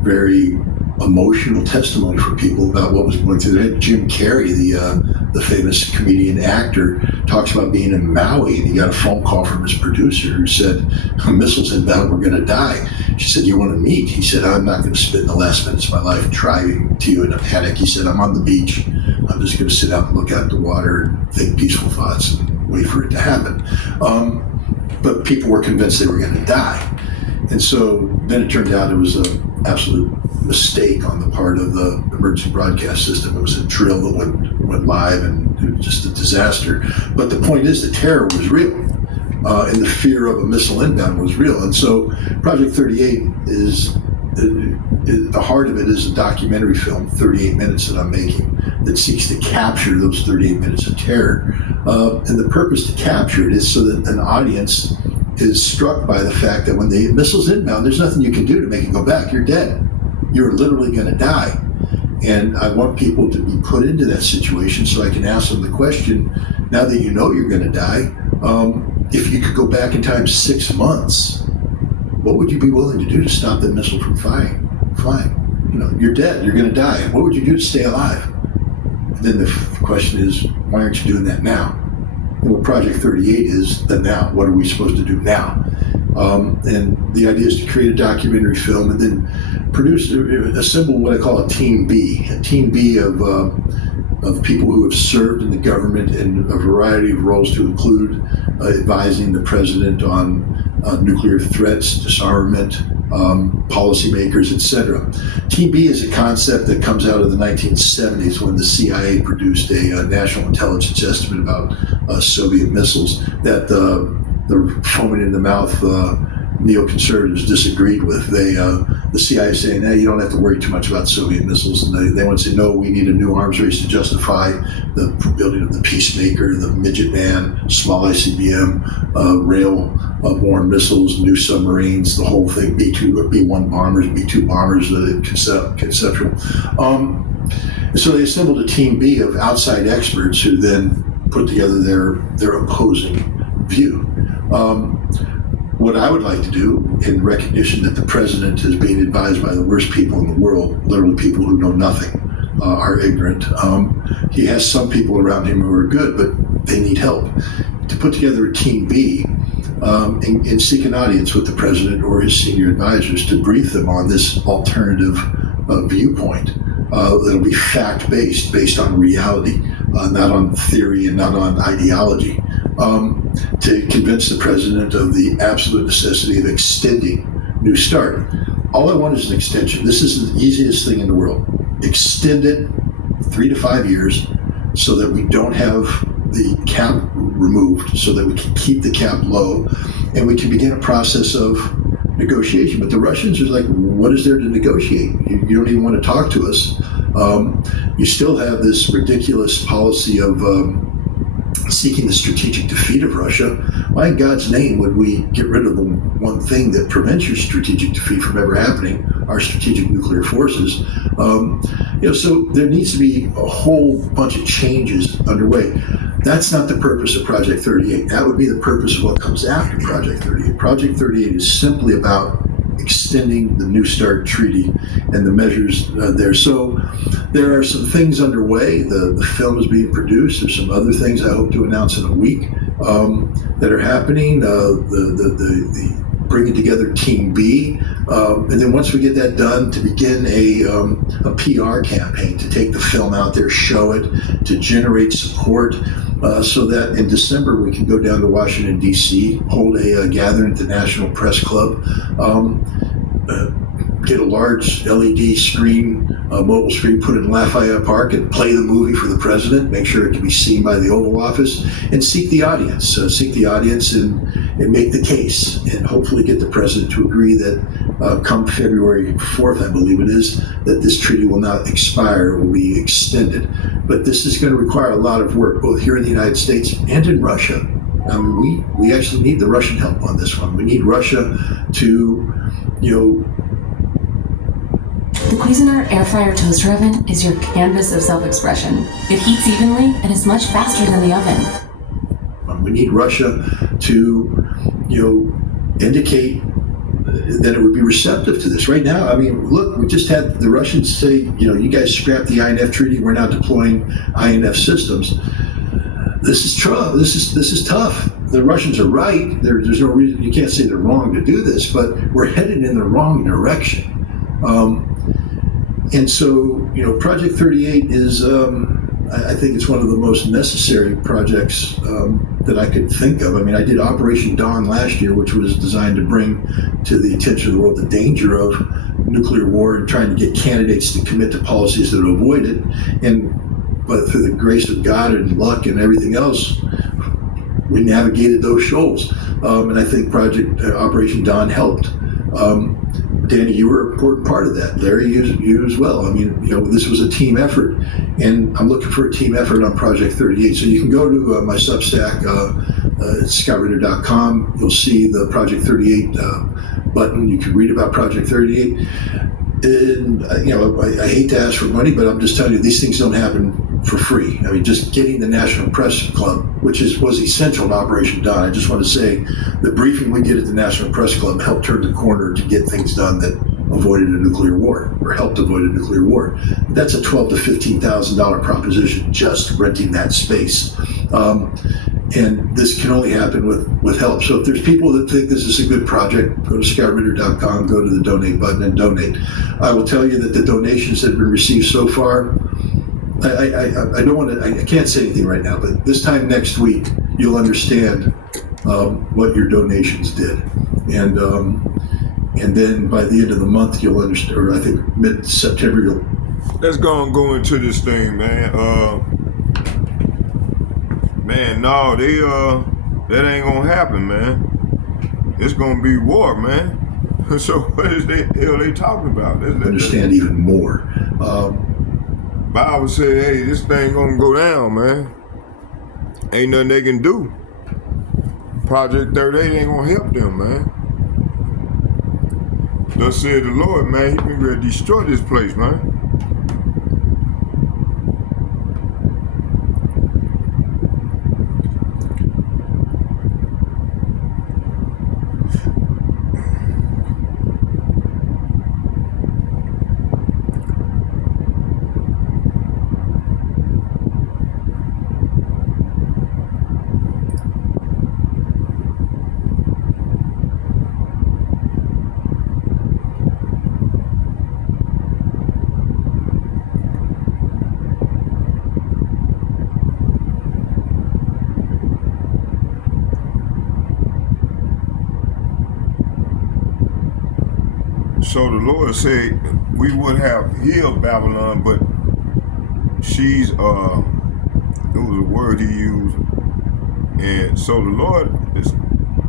very emotional testimony from people about what was going through their head. Jim Carrey, the famous comedian actor, talks about being in Maui, and he got a phone call from his producer who said, missiles inbound, we're going to die. She said, you want to meet? He said, I'm not going to spend the last minutes of my life driving to you in a panic. He said, I'm on the beach. I'm just going to sit out and look out the water and think peaceful thoughts and wait for it to happen. But people were convinced they were going to die. And so then it turned out it was an absolute mistake on the part of the emergency broadcast system. It was a drill that went live, and it was just a disaster. But the point is, the terror was real, and the fear of a missile inbound was real. And so Project 38 is, the heart of it is a documentary film, 38 minutes, that I'm making, that seeks to capture those 38 minutes of terror. And the purpose to capture it is so that an audience is struck by the fact that when the missile's inbound, there's nothing you can do to make it go back. You're dead. You're literally going to die. And I want people to be put into that situation so I can ask them the question, now that you know you're going to die, if you could go back in time 6 months, what would you be willing to do to stop that missile from flying? You're dead. You're going to die. What would you do to stay alive? And then the question is, why aren't you doing that now? And what Project 38 is the now. What are we supposed to do now? And the idea is to create a documentary film and then assemble what I call a Team B of people who have served in the government in a variety of roles, to include advising the president on nuclear threats, disarmament, policymakers, etc. Team B is a concept that comes out of the 1970s, when the CIA produced a national intelligence estimate about Soviet missiles that the foaming in the mouth neoconservatives disagreed with. The CIA is saying, hey, you don't have to worry too much about Soviet missiles. And they want to say, no, we need a new arms race to justify the building of the Peacemaker, the Midget Man, small ICBM, rail-borne missiles, new submarines, the whole thing, B-1 bombers, B-2 bombers, conceptual. So they assembled a Team B of outside experts who then put together their opposing view. What I would like to do, in recognition that the president is being advised by the worst people in the world, literally people who know nothing, are ignorant. He has some people around him who are good, but they need help. To put together a Team B and seek an audience with the president or his senior advisors to brief them on this alternative viewpoint that'll be fact-based, based on reality, not on theory and not on ideology. to convince the president of the absolute necessity of extending New START. All I want is an extension. This is the easiest thing in the world. Extend it 3 to 5 years so that we don't have the cap removed, so that we can keep the cap low, and we can begin a process of negotiation. But the Russians are like, what is there to negotiate? You don't even want to talk to us. You still have this ridiculous policy of seeking the strategic defeat of Russia. Why in God's name would we get rid of the one thing that prevents your strategic defeat from ever happening, our strategic nuclear forces? So there needs to be a whole bunch of changes underway. That's not the purpose of Project 38. That would be the purpose of what comes after Project 38. Project 38 is simply about extending the New START treaty and the measures there. So there are some things underway. The film is being produced. There's some other things I hope to announce in a week that are happening. The bringing together Team B, and then once we get that done, to begin a PR campaign to take the film out there, show it, to generate support, so that in December we can go down to Washington, D.C., hold a gathering at the National Press Club, get a large LED screen, mobile screen, put it in Lafayette Park and play the movie for the president, make sure it can be seen by the Oval Office, and seek the audience and make the case, and hopefully get the president to agree that come February 4th, I believe it is, that this treaty will not expire, it will be extended. But this is going to require a lot of work, both here in the United States and in Russia. We actually need the Russian help on this one. We need Russia to, The Cuisinart air fryer toaster oven is your canvas of self-expression. It heats evenly and is much faster than the oven. We need Russia to, indicate that it would be receptive to this. Right now, look, we just had the Russians say, you guys scrapped the INF treaty, we're now deploying INF systems. This is tough. This is tough. The Russians are right. There's no reason, you can't say they're wrong to do this, but we're headed in the wrong direction. And so, Project 38 is, I think it's one of the most necessary projects that I could think of. I did Operation Dawn last year, which was designed to bring to the attention of the world the danger of nuclear war and trying to get candidates to commit to policies that avoid it. But through the grace of God and luck and everything else, we navigated those shoals. And I think Operation Dawn helped. Danny, you were an important part of that. Larry, you as well. This was a team effort, and I'm looking for a team effort on Project 38. So you can go to my Substack, ScottRitter.com. You'll see the Project 38 button. You can read about Project 38. And I hate to ask for money, but I'm just telling you, these things don't happen for free. Just getting the National Press Club, which was essential in Operation Dawn. I just want to say the briefing we did at the National Press Club helped turn the corner to get things done that avoided a nuclear war, or helped avoid a nuclear war. That's a $12,000 to $15,000 proposition, just renting that space. And this can only happen with help. So if there's people that think this is a good project, go to ScottRitter.com, go to the donate button and donate. I will tell you that the donations that have been received so far, I don't want to, I can't say anything right now, but this time next week, you'll understand what your donations did. And then by the end of the month, you'll understand, or I think mid-September, Let's go into this thing, man. No, that ain't gonna happen, man. It's gonna be war, man. So what is the hell they talking about? Understand even more. Bible said, hey, this thing gonna go down, man. Ain't nothing they can do. Project 38 ain't gonna help them, man. Thus said the Lord, man, he been ready to destroy this place, man. So the Lord said we would have healed Babylon, but she's, it was a word he used. And so the Lord,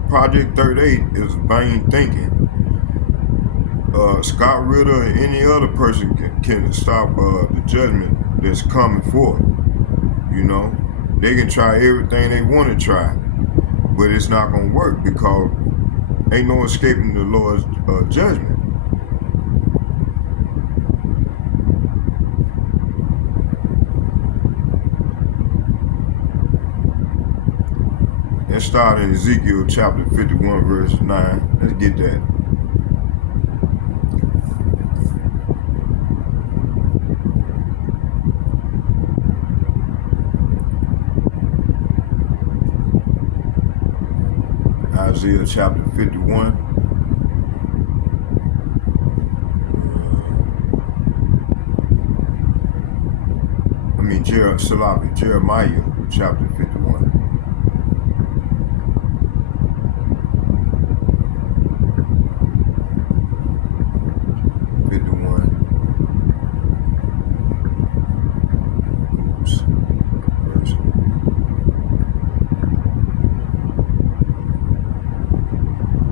Project 38 is vain thinking. Scott Ritter or any other person can stop the judgment that's coming forth. You know, they can try everything they want to try, but it's not going to work because ain't no escaping the Lord's judgment. Let's start in Ezekiel chapter 51 verse 9. Let's get that. Isaiah chapter 51. Jeremiah chapter 51.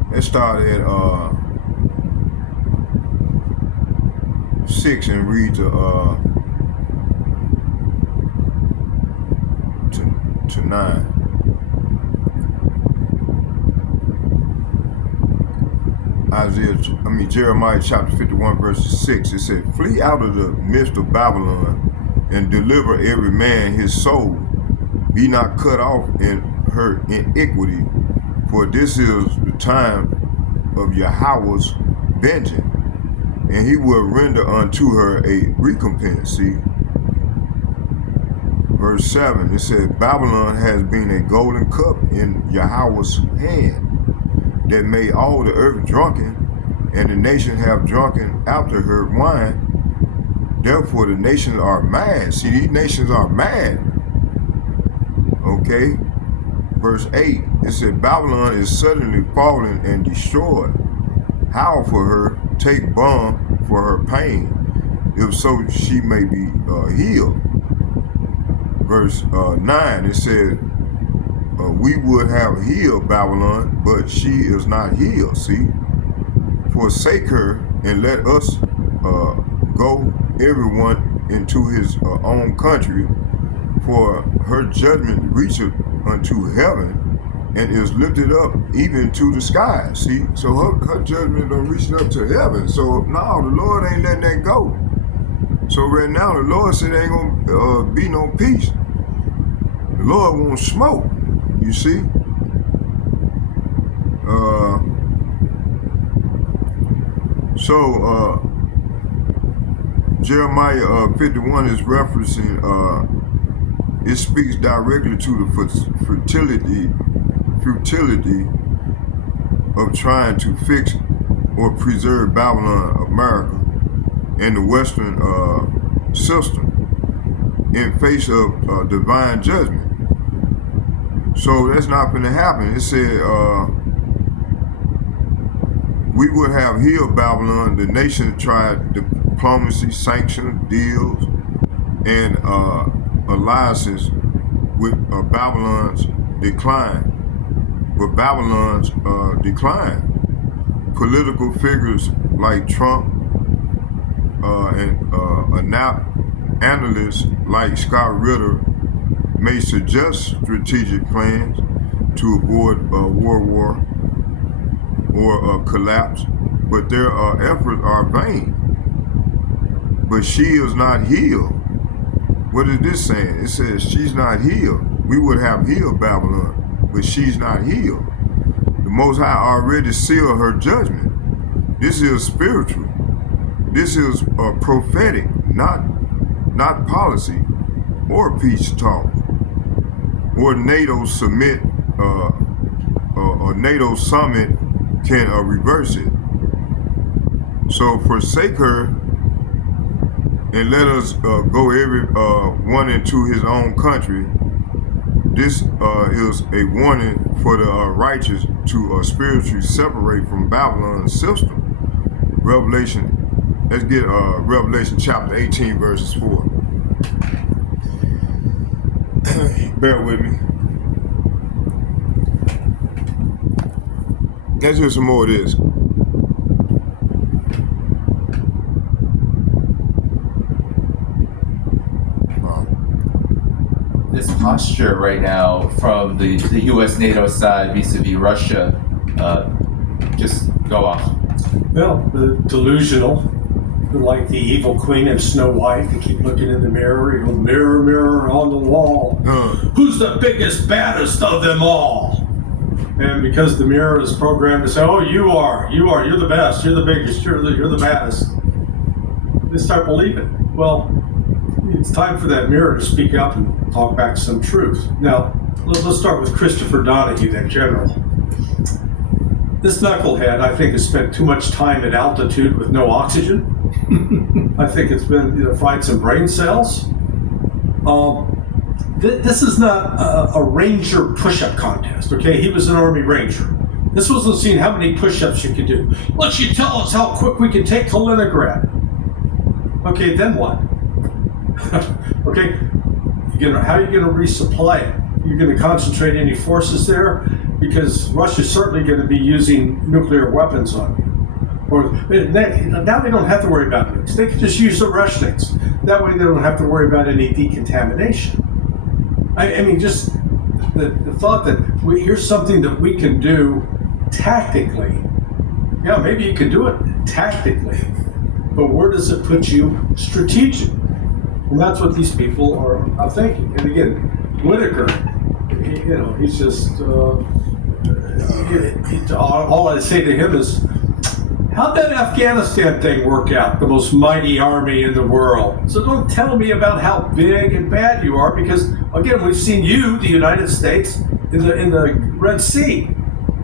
Let's start at 6 and read to 9. Jeremiah chapter 51 verse 6. It said, "Flee out of the midst of Babylon and deliver every man his soul. Be not cut off in her iniquity, for this is the time of Yahweh's vengeance, and he will render unto her a recompense." See, verse 7, it said, "Babylon has been a golden cup in Yahweh's hand, that made all the earth drunken, and the nations have drunken after her wine. Therefore the nations are mad." See, these nations are mad. Okay. Verse 8, it said, "Babylon is suddenly fallen and destroyed. Howl for her, take balm for her pain, if so she may be healed." Verse 9, it said, "We would have healed Babylon, but she is not healed." See, "Forsake her and let us go everyone into his own country, for her judgment reacheth unto heaven and is lifted up even to the sky." See, so her judgment don't reach up to heaven. So no, the Lord ain't letting that go. So right now the Lord said there ain't gonna be no peace. The Lord won't smoke, you see. Jeremiah 51 is referencing, it speaks directly to the futility of trying to fix or preserve Babylon, America, and the Western system in face of divine judgment. So that's not going to happen. It said, "We would have healed Babylon." The nation tried diplomacy, sanctions, deals, and alliances with Babylon's decline. But Babylon's decline. Political figures like Trump and analysts like Scott Ritter may suggest strategic plans to avoid world war or collapse, but their efforts are vain. "But she is not healed." What is this saying? It says she's not healed. We would have healed Babylon, but she's not healed. The Most High already sealed her judgment. This is spiritual. This is prophetic, not policy or peace talk or NATO summit. Or NATO summit can reverse it. So forsake her and let us go every one into his own country. This is a warning for the righteous to spiritually separate from Babylon's system. Let's get Revelation chapter 18 verses 4. Bear with me. Let's hear some more of this. This posture right now from the U.S. NATO side vis-a-vis Russia, just go off. Well, delusional, like the evil queen of Snow White. They keep looking in the mirror. You go, mirror, mirror on the wall. Who's the biggest, baddest of them all? And because the mirror is programmed to say, oh, you're the best, you're the biggest, you're the baddest, they start believing. Well, it's time for that mirror to speak up and talk back some truth. Now, let's start with Christopher Donahue, that general. This knucklehead, I think, has spent too much time at altitude with no oxygen. I think it's been fried some brain cells. This is not a Ranger push-up contest, okay? He was an Army Ranger. This wasn't seeing how many push-ups you could do. Why don't you tell us how quick we can take Kaliningrad? Okay, then what? Okay, how are you going to resupply it? You're going to concentrate any forces there? Because Russia's certainly going to be using nuclear weapons on you. Or now they don't have to worry about nukes. They can just use the Russians. That way they don't have to worry about any decontamination. I mean, just the thought that here's something that we can do tactically. Yeah, maybe you can do it tactically, but where does it put you strategically? And that's what these people are thinking. And again, Whitaker, he's just, all I say to him is, how'd that Afghanistan thing work out? The most mighty army in the world. So don't tell me about how big and bad you are, because again, we've seen you, the United States, in the Red Sea.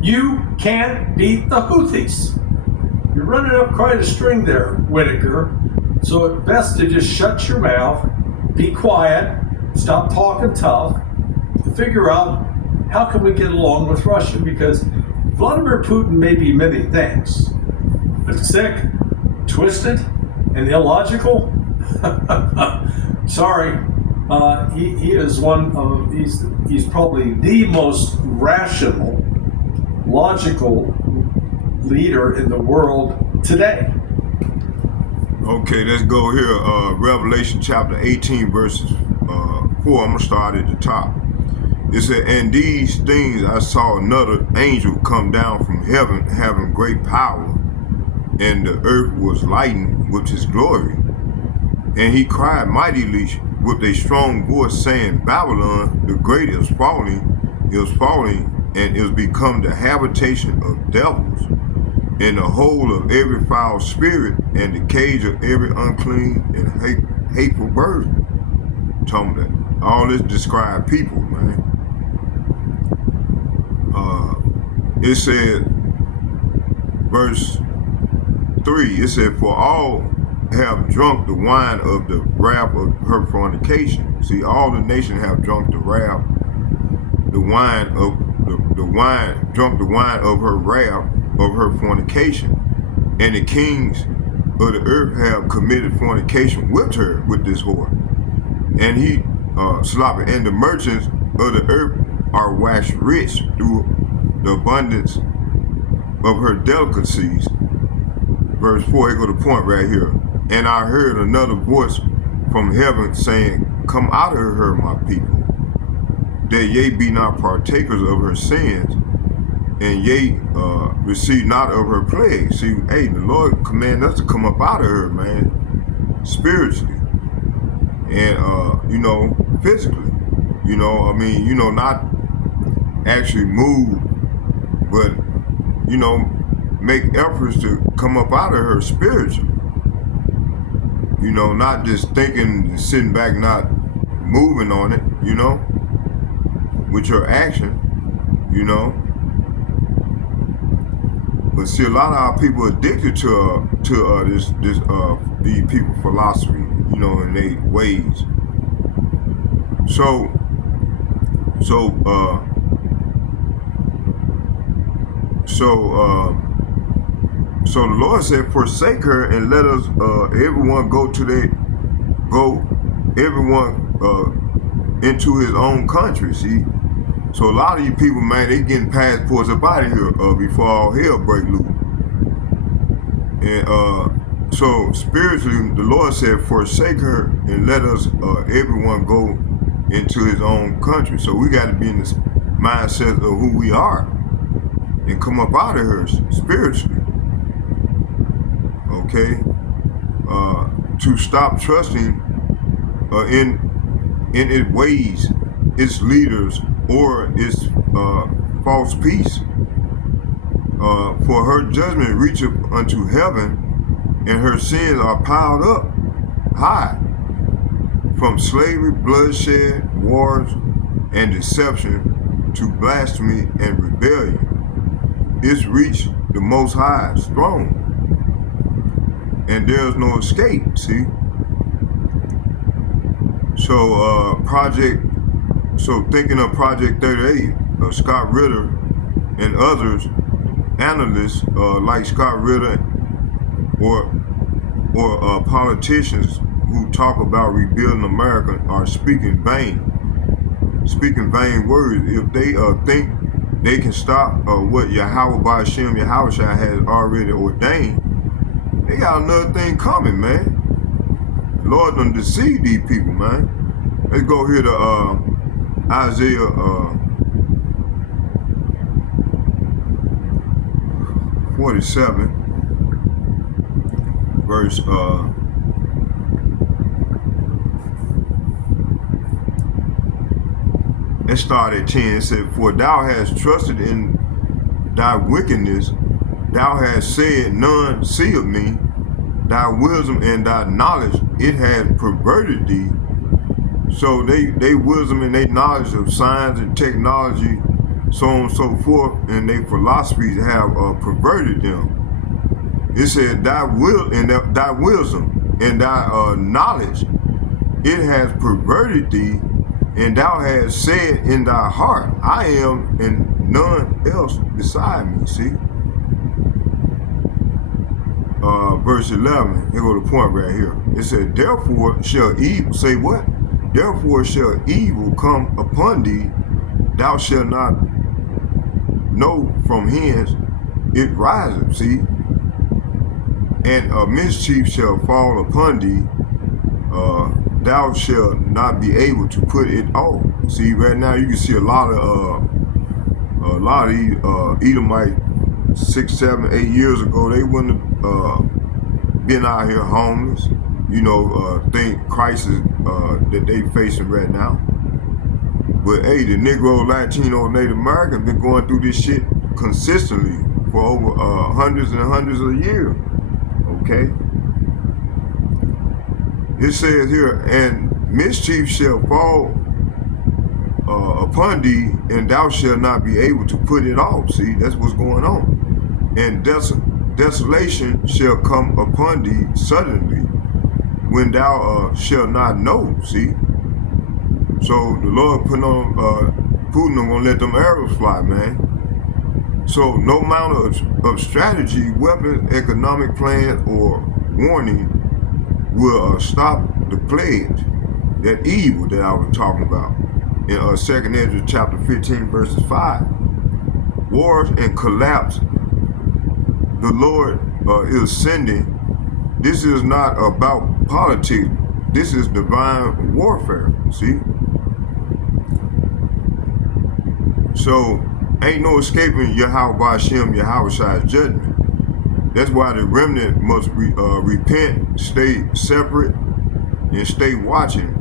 You can't beat the Houthis. You're running up quite a string there, Whitaker. So it's best to just shut your mouth, be quiet, stop talking tough, figure out how can we get along with Russia, because Vladimir Putin may be many things, but sick, twisted, and illogical. Sorry, he is he's probably the most rational, logical leader in the world today. Okay, let's go here. Revelation chapter 18 verses 4. I'm going to start at the top. It said, and these things I saw another angel come down from heaven, having great power, and the earth was lightened with his glory. And he cried mightily with a strong voice, saying, Babylon the great is falling, and is become the habitation of devils, and the hole of every foul spirit, and the cage of every unclean and hateful bird. Talking that all this describe people, man. It said, verse 3, it said, for all have drunk the wine of the wrath of her fornication. See, all the nation have drunk the wrath, drunk the wine of her wrath, of her fornication, and the kings of the earth have committed fornication with her, with this whore. And and the merchants of the earth are waxed rich through the abundance of her delicacies. Verse 4, here go the point right here. And I heard another voice from heaven saying, come out of her, my people, that ye be not partakers of her sins, and ye receive not of her plagues. See, hey, the Lord command us to come up out of her, man, spiritually, and physically. Not actually move, but make efforts to come up out of her spiritually. Not just thinking, sitting back, not moving on it. With your action. But see, a lot of our people are addicted to these people philosophy, and their ways. So So the Lord said, forsake her and let us, everyone into his own country, see? So a lot of you people, man, they getting passports up out of here before all hell break loose. And so spiritually, the Lord said, forsake her and let us, everyone go into his own country. So we got to be in this mindset of who we are and come up out of here spiritually. Okay? To stop trusting in its ways, its leaders, or its false peace. For her judgment reacheth unto heaven, and her sins are piled up high, from slavery, bloodshed, wars, and deception, to blasphemy and rebellion. It's reached the Most High's throne, and there's no escape, see? So thinking of Project 38, Scott Ritter and others, analysts like Scott Ritter or politicians who talk about rebuilding America are speaking vain words. If they think they can stop what Yahweh Ba'Shem Yahushua has already ordained, they got another thing coming, man. The Lord done deceive these people, man. Let's go here to Isaiah 47, verse it started at 10. It said, for thou hast trusted in thy wickedness, thou hast said, none seeth me. Thy wisdom and thy knowledge, it has perverted thee. So they wisdom and they knowledge of science and technology, so on and so forth, and their philosophies have perverted them. It said, thy wisdom and thy knowledge, it has perverted thee, and thou hast said in thy heart, I am and none else beside me, see? Verse 11, here go the point right here. It said, therefore shall evil, say what? Therefore shall evil come upon thee, thou shalt not know from hence it riseth, see? And a mischief shall fall upon thee, thou shalt not be able to put it off. See, right now you can see a lot of these Edomite 6, 7, 8 years ago, they wouldn't have been out here homeless, think crisis that they facing right now. But hey, the Negro, Latino, Native American been going through this shit consistently for over hundreds and hundreds of years. Okay? It says here, and mischief shall fall upon thee, and thou shalt not be able to put it off. See, that's what's going on. And desolation shall come upon thee suddenly, when thou shalt not know. See? So the Lord Putin gonna let them arrows fly, man. So no amount of strategy, weapon, economic plan, or warning will stop the pledge, that evil that I was talking about in 2nd Ezra chapter 15 verses 5. Wars and collapse the Lord is sending. This is not about politics. This is divine warfare, see? So ain't no escaping Yahweh Ba'Shem Yahushua's judgment. That's why the remnant must repent, stay separate, and stay watching.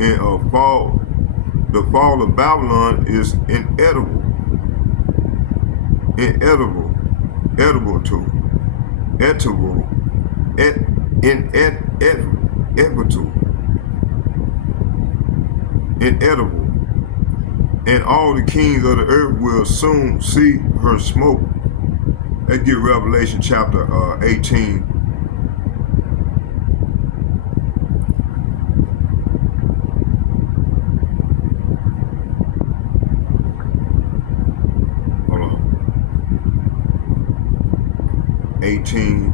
And the fall of Babylon is inevitable and all the kings of the earth will soon see her smoke. Let's get Revelation chapter 18. Hold on. 18.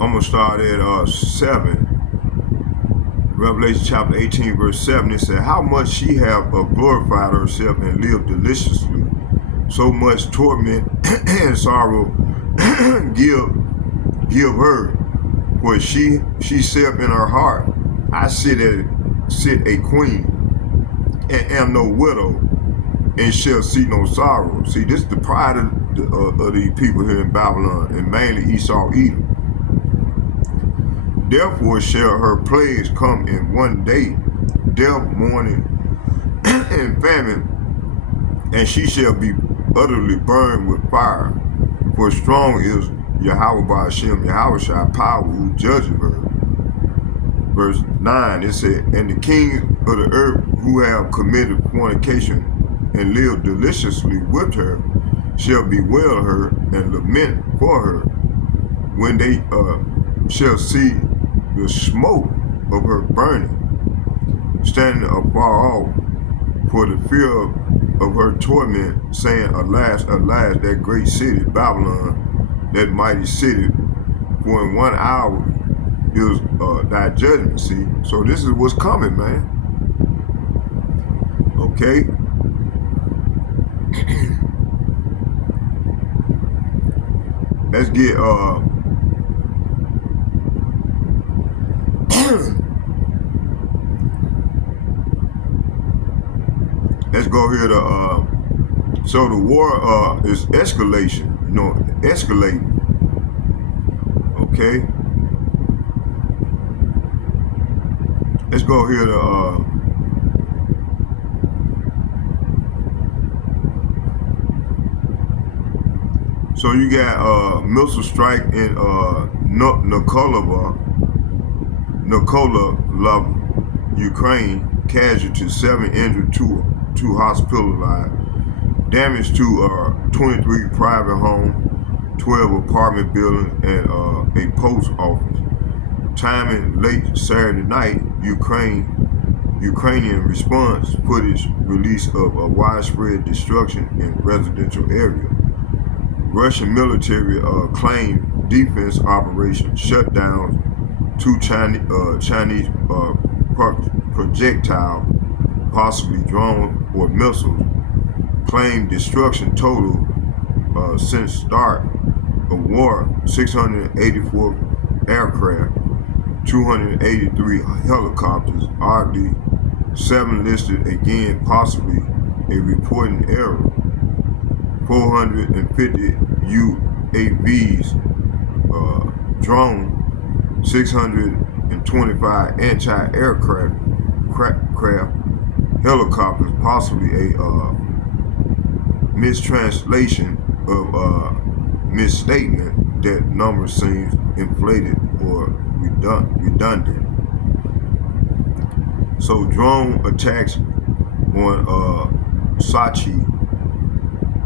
I'm gonna start at 7. Revelation chapter 18, verse 7. It said, "How much she have glorified herself and lived deliciously, so much torment and sorrow give her. For she said in her heart, I sit a queen, and am no widow, and shall see no sorrow." See, this is the pride of these people here in Babylon, and mainly Esau, Edom. "Therefore shall her plagues come in one day, death, mourning, and famine, and she shall be utterly burned with fire. For strong is Yahweh by Hashem, Yahushua power, who judges her." Verse 9, it said, "And the kings of the earth who have committed fornication and lived deliciously with her shall bewail her and lament for her when they shall see the smoke of her burning, standing afar off for the fear of her torment, saying, Alas, alas, that great city, Babylon, that mighty city, for in 1 hour is thy judgment." See, so this is what's coming, man. Okay? Let's get let's go here to so the war is escalating. Okay, let's go here to so you got missile strike in Nikolov, Ukraine. Casualties, 7 injured, 2 hospitalized. Damage to 23 private homes, 12 apartment buildings, and a post office. Timing late Saturday night, Ukrainian response footage release of a widespread destruction in residential area. Russian military claimed defense operations shut down 2 Chinese projectile, possibly drone or missiles. Claimed destruction total since start of war: 684 aircraft, 283 helicopters, oddly 7 listed, again possibly a reporting error. 450 UAVs, drone, 625 anti-aircraft helicopters, possibly a mistranslation of misstatement. That number seems inflated or redundant. So drone attacks on Sochi,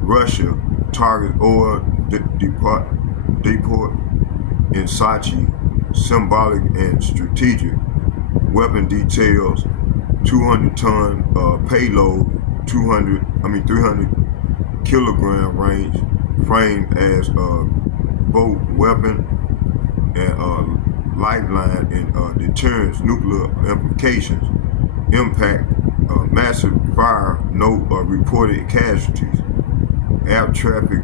Russia, target oil depot in Sochi, symbolic and strategic. Weapon details: 200-ton payload, 300 kilogram range, framed as both weapon and lifeline in deterrence, nuclear implications, impact, massive fire, no reported casualties. Air traffic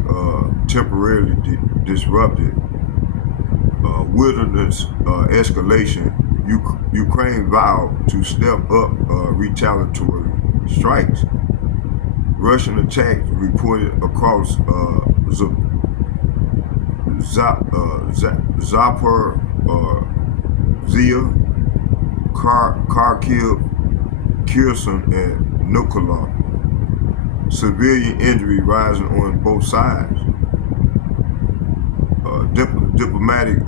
temporarily disrupted. Wilderness escalation. Ukraine vowed to step up retaliatory strikes. Russian attacks reported across Zaporizhzhia, Kharkiv, Kherson, and Nikolai. Civilian injury rising on both sides. Diplomatic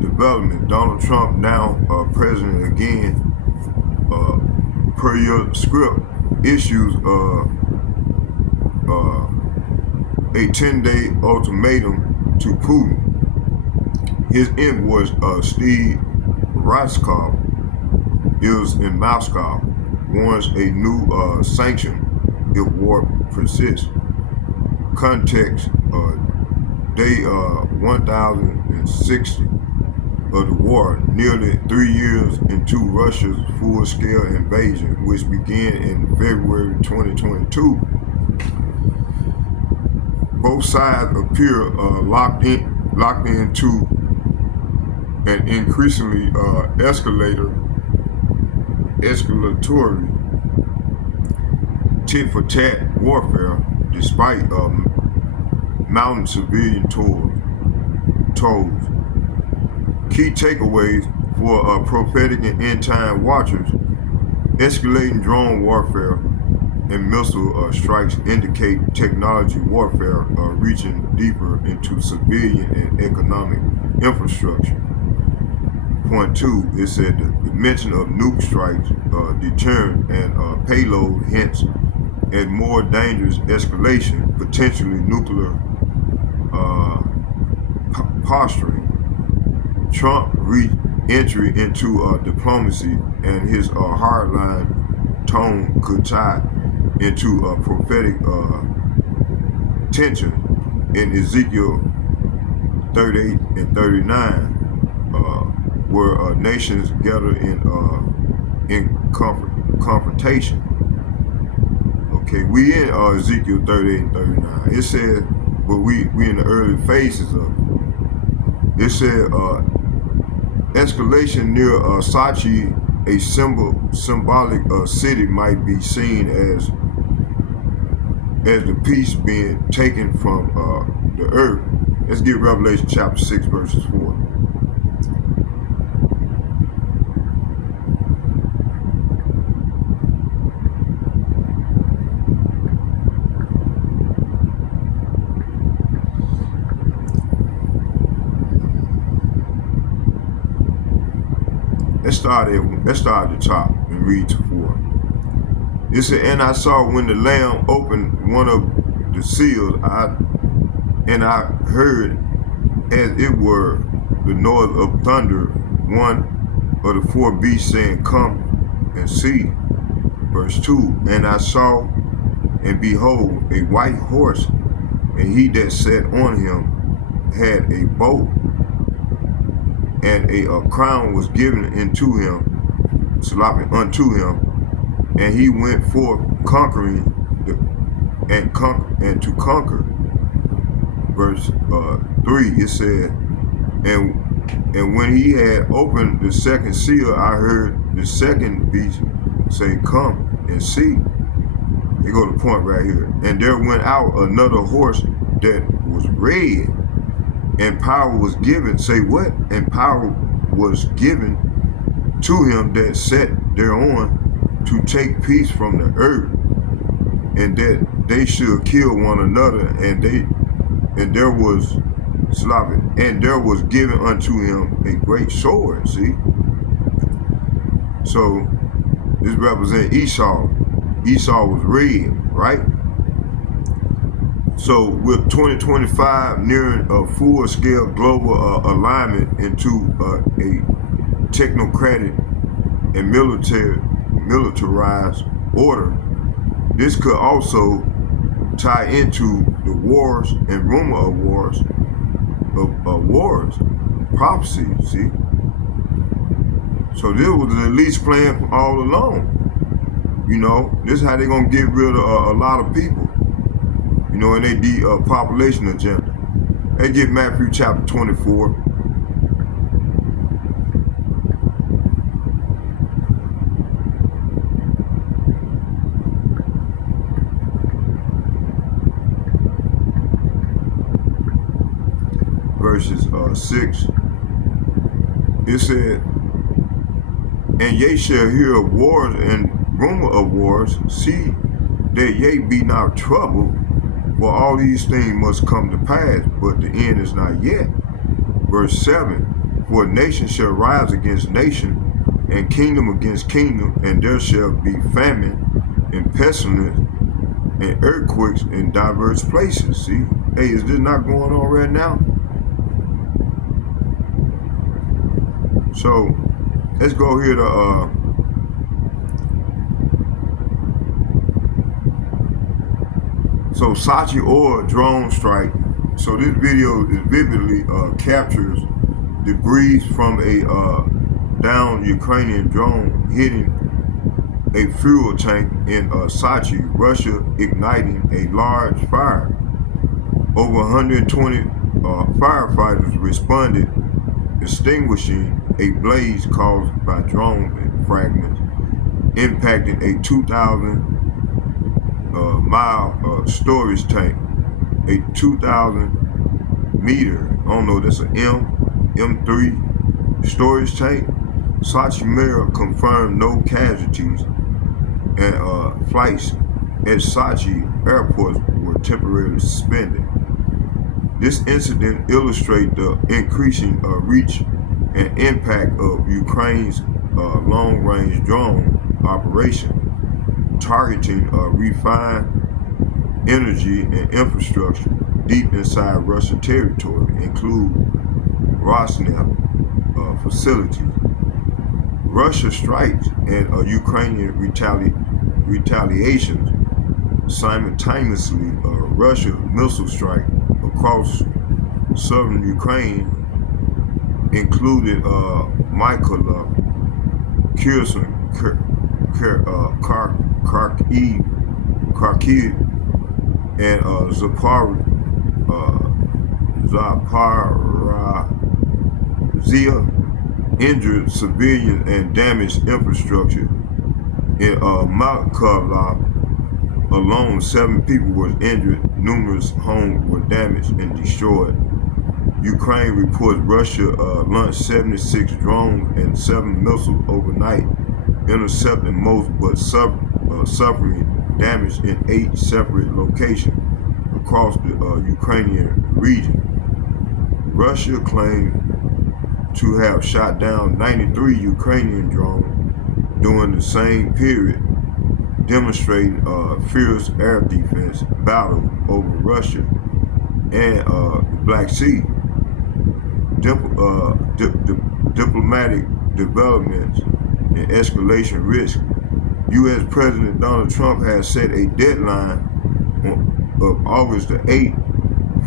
development. Donald Trump now president again. Per your script, issues a 10-day ultimatum to Putin. His envoy, Steve Ryskov, is in Moscow, warns a new sanction if war persists. Context, day 1060 of the war, nearly 3 years into Russia's full-scale invasion, which began in February 2022. Both sides appear locked into an increasingly escalatory tit-for-tat warfare, despite mounting civilian tolls. Key takeaways for prophetic and end-time watchers: escalating drone warfare and missile strikes indicate technology warfare reaching deeper into civilian and economic infrastructure. Point 2, it said the mention of nuke strikes, deterrent, and payload hints at more dangerous escalation, potentially nuclear posturing. Trump re-entry into diplomacy and his hardline tone could tie into prophetic tension in Ezekiel 38 and 39, where nations gather in confrontation. Okay, we in Ezekiel 38 and 39. It said, but we in the early phases of it. It said, escalation near Sachi, a symbolic city, might be seen as the peace being taken from the earth. Let's get Revelation chapter 6, verses 4. Let's start at the top and read to 4. It said, and I saw when the Lamb opened one of the seals, and I heard as it were the noise of thunder, one of the 4 beasts saying, come and see. Verse 2, and I saw, and behold, a white horse, and he that sat on him had a bow, and a crown was given unto him, and he went forth conquering and to conquer. Verse 3, it said, and when he had opened the second seal, I heard the second beast say, come and see. They go to the point right here. And there went out another horse that was red, and power was given. Say what? And power was given to him that sat thereon to take peace from the earth, and that they should kill one another, and there was given unto him a great sword. See? So this represents Esau. Esau was red, right? So with 2025 nearing a full-scale global alignment into a technocratic and militarized order, this could also tie into the wars and rumor of wars, prophecy, see? So this was the least plan from all along. You know, this is how they're going to get rid of a lot of people. You know, and they depopulation agenda. They get Matthew chapter 24. Verses 6. It said, and ye shall hear of wars and rumor of wars. See that ye be not troubled, for all these things must come to pass, but the end is not yet. Verse 7, for nation shall rise against nation, and kingdom against kingdom, and there shall be famine and pestilence and earthquakes in diverse places. See? Hey, is this not going on right now? So let's go here to so Sochi Oil drone strike. So this video is vividly captures debris from a downed Ukrainian drone hitting a fuel tank in Sochi, Russia, igniting a large fire. Over 120 firefighters responded, extinguishing a blaze caused by drone fragments, impacting a 2,000-mile storage tank, a 2,000-meter, I don't know, that's an M3 storage tank. Sochi mayor confirmed no casualties, and flights at Sochi airports were temporarily suspended. This incident illustrates the increasing reach and impact of Ukraine's long-range drone operation, targeting refined energy and infrastructure deep inside Russian territory, include Rosneft facilities. Russia strikes and Ukrainian retaliations simultaneously. Russia missile strike across southern Ukraine included Mykolaiv, Kherson, Kharkiv, and Zaporizhzhia, injured civilians and damaged infrastructure. In Mykolaiv alone, 7 people were injured, numerous homes were damaged and destroyed. Ukraine reports Russia launched 76 drones and 7 missiles overnight, intercepting most but suffering damage in 8 separate locations across the Ukrainian region. Russia claimed to have shot down 93 Ukrainian drones during the same period, demonstrating fierce air defense battle over Russia and the Black Sea. Diplomatic developments and escalation risk. U.S. President Donald Trump has set a deadline of August the 8th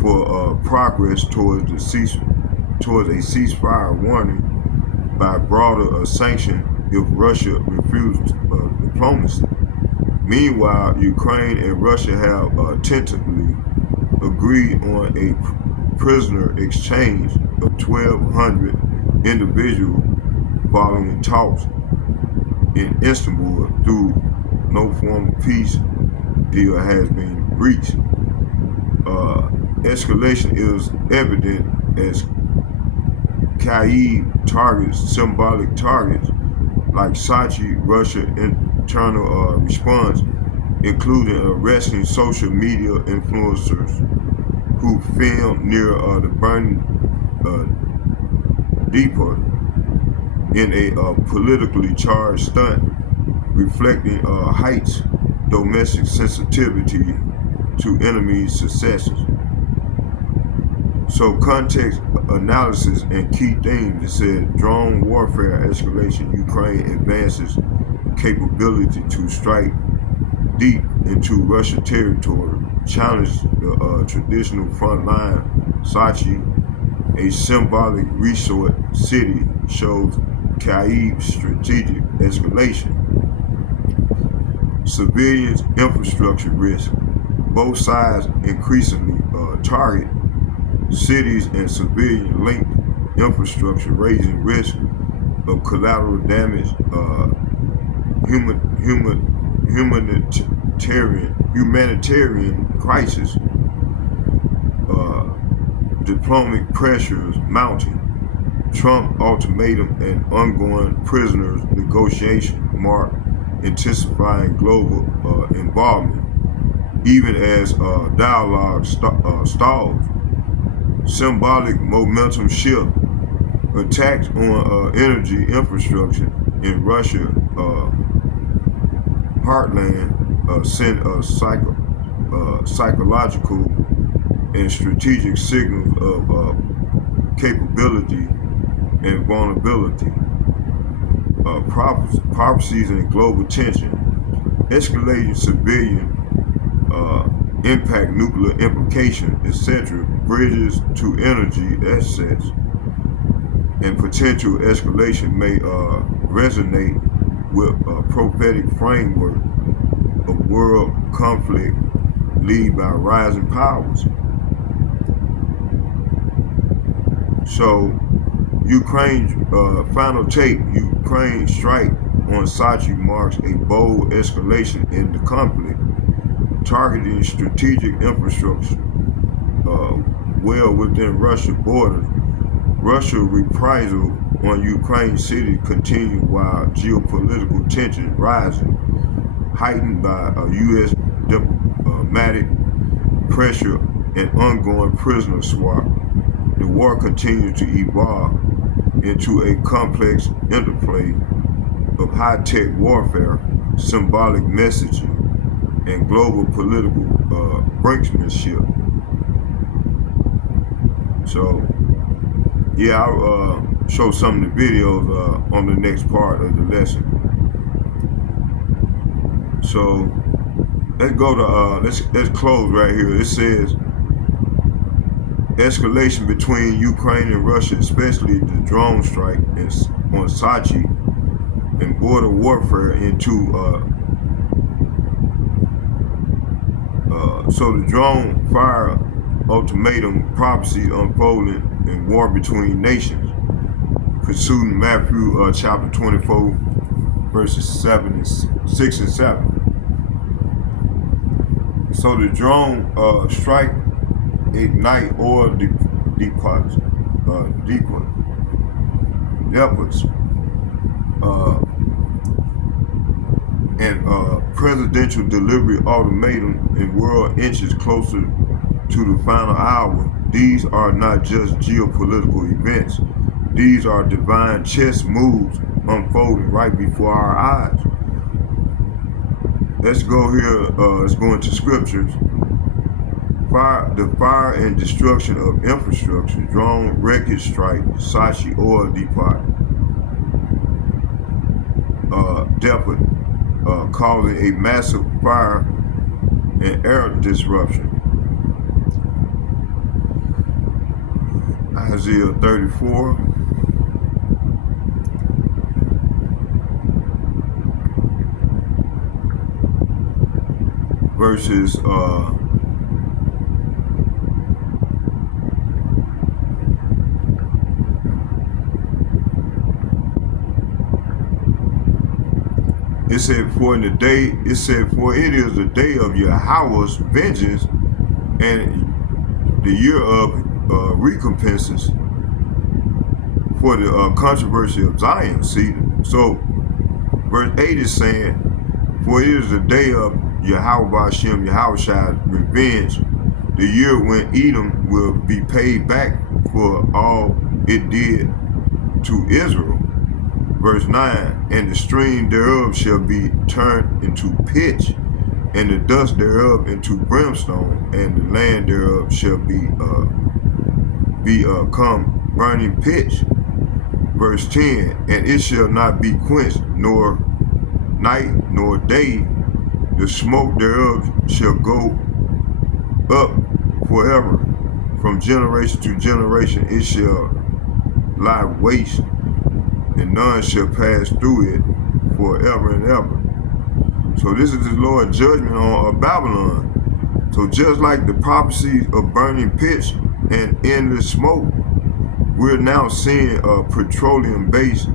for progress towards a ceasefire warning by broader sanction if Russia refuses diplomacy. Meanwhile, Ukraine and Russia have tentatively agreed on a prisoner exchange of 1,200 individuals following talks in Istanbul, through no formal peace deal has been reached. Escalation is evident as Kyiv targets symbolic targets like Sochi. Russia internal response, including arresting social media influencers who filmed near the burning depot in a politically charged stunt, reflecting Haiti's domestic sensitivity to enemy successes. So context analysis and key themes, it said drone warfare escalation, Ukraine advances capability to strike deep into Russian territory, challenge the traditional front line. Sochi, a symbolic resort city, shows Kyiv's strategic escalation. Civilians' infrastructure risk. Both sides increasingly target cities and civilian-linked infrastructure, raising risk of collateral damage, humanitarian crisis, diplomatic pressures mounting. Trump ultimatum and ongoing prisoners negotiation mark intensifying global involvement, even as dialogue stalls. Symbolic momentum shift. Attacks on energy infrastructure in Russia heartland send a psychological and strategic signals of capability and vulnerability, prophecies and global tension, escalating civilian impact, nuclear implication, etc., bridges to energy assets, and potential escalation may resonate with a prophetic framework of world conflict led by rising powers. So, Ukraine, final take, Ukraine strike on Sochi marks a bold escalation in the conflict, targeting strategic infrastructure well within Russia's borders. Russia reprisal on Ukraine city continue while geopolitical tension rising, heightened by U.S. diplomatic pressure and ongoing prisoner swap. The war continues to evolve into a complex interplay of high-tech warfare, symbolic messaging, and global political brinksmanship. So, yeah, I'll show some of the videos on the next part of the lesson. So, let's go to let's close right here. It says escalation between Ukraine and Russia, especially the drone strike on Sochi, and border warfare into so the drone fire ultimatum prophecy unfolding in war between nations, pursuing Matthew chapter 24 verses 6 and 7. So the drone strike ignite oil depots, and presidential delivery ultimatum in world inches closer to the final hour. These are not just geopolitical events. These are divine chess moves unfolding right before our eyes. Let's go here, let's go into scriptures. The fire and destruction of infrastructure, drone wreckage strike, Sochi oil depot, depot, causing a massive fire and air disruption. Isaiah 34. Verses it said, for it is the day of Yahweh's vengeance and the year of recompenses for the controversy of Zion. See, so verse 8 is saying, for it is the day of Yahweh Hashem, Yahushai's revenge, the year when Edom will be paid back for all it did to Israel. Verse 9, and the stream thereof shall be turned into pitch, and the dust thereof into brimstone, and the land thereof shall become burning pitch. Verse 10, and it shall not be quenched, nor night nor day. The smoke thereof shall go up forever. From generation to generation it shall lie waste, and none shall pass through it forever and ever. So this is the Lord's judgment on Babylon. So just like the prophecies of burning pitch and endless smoke, we're now seeing petroleum-based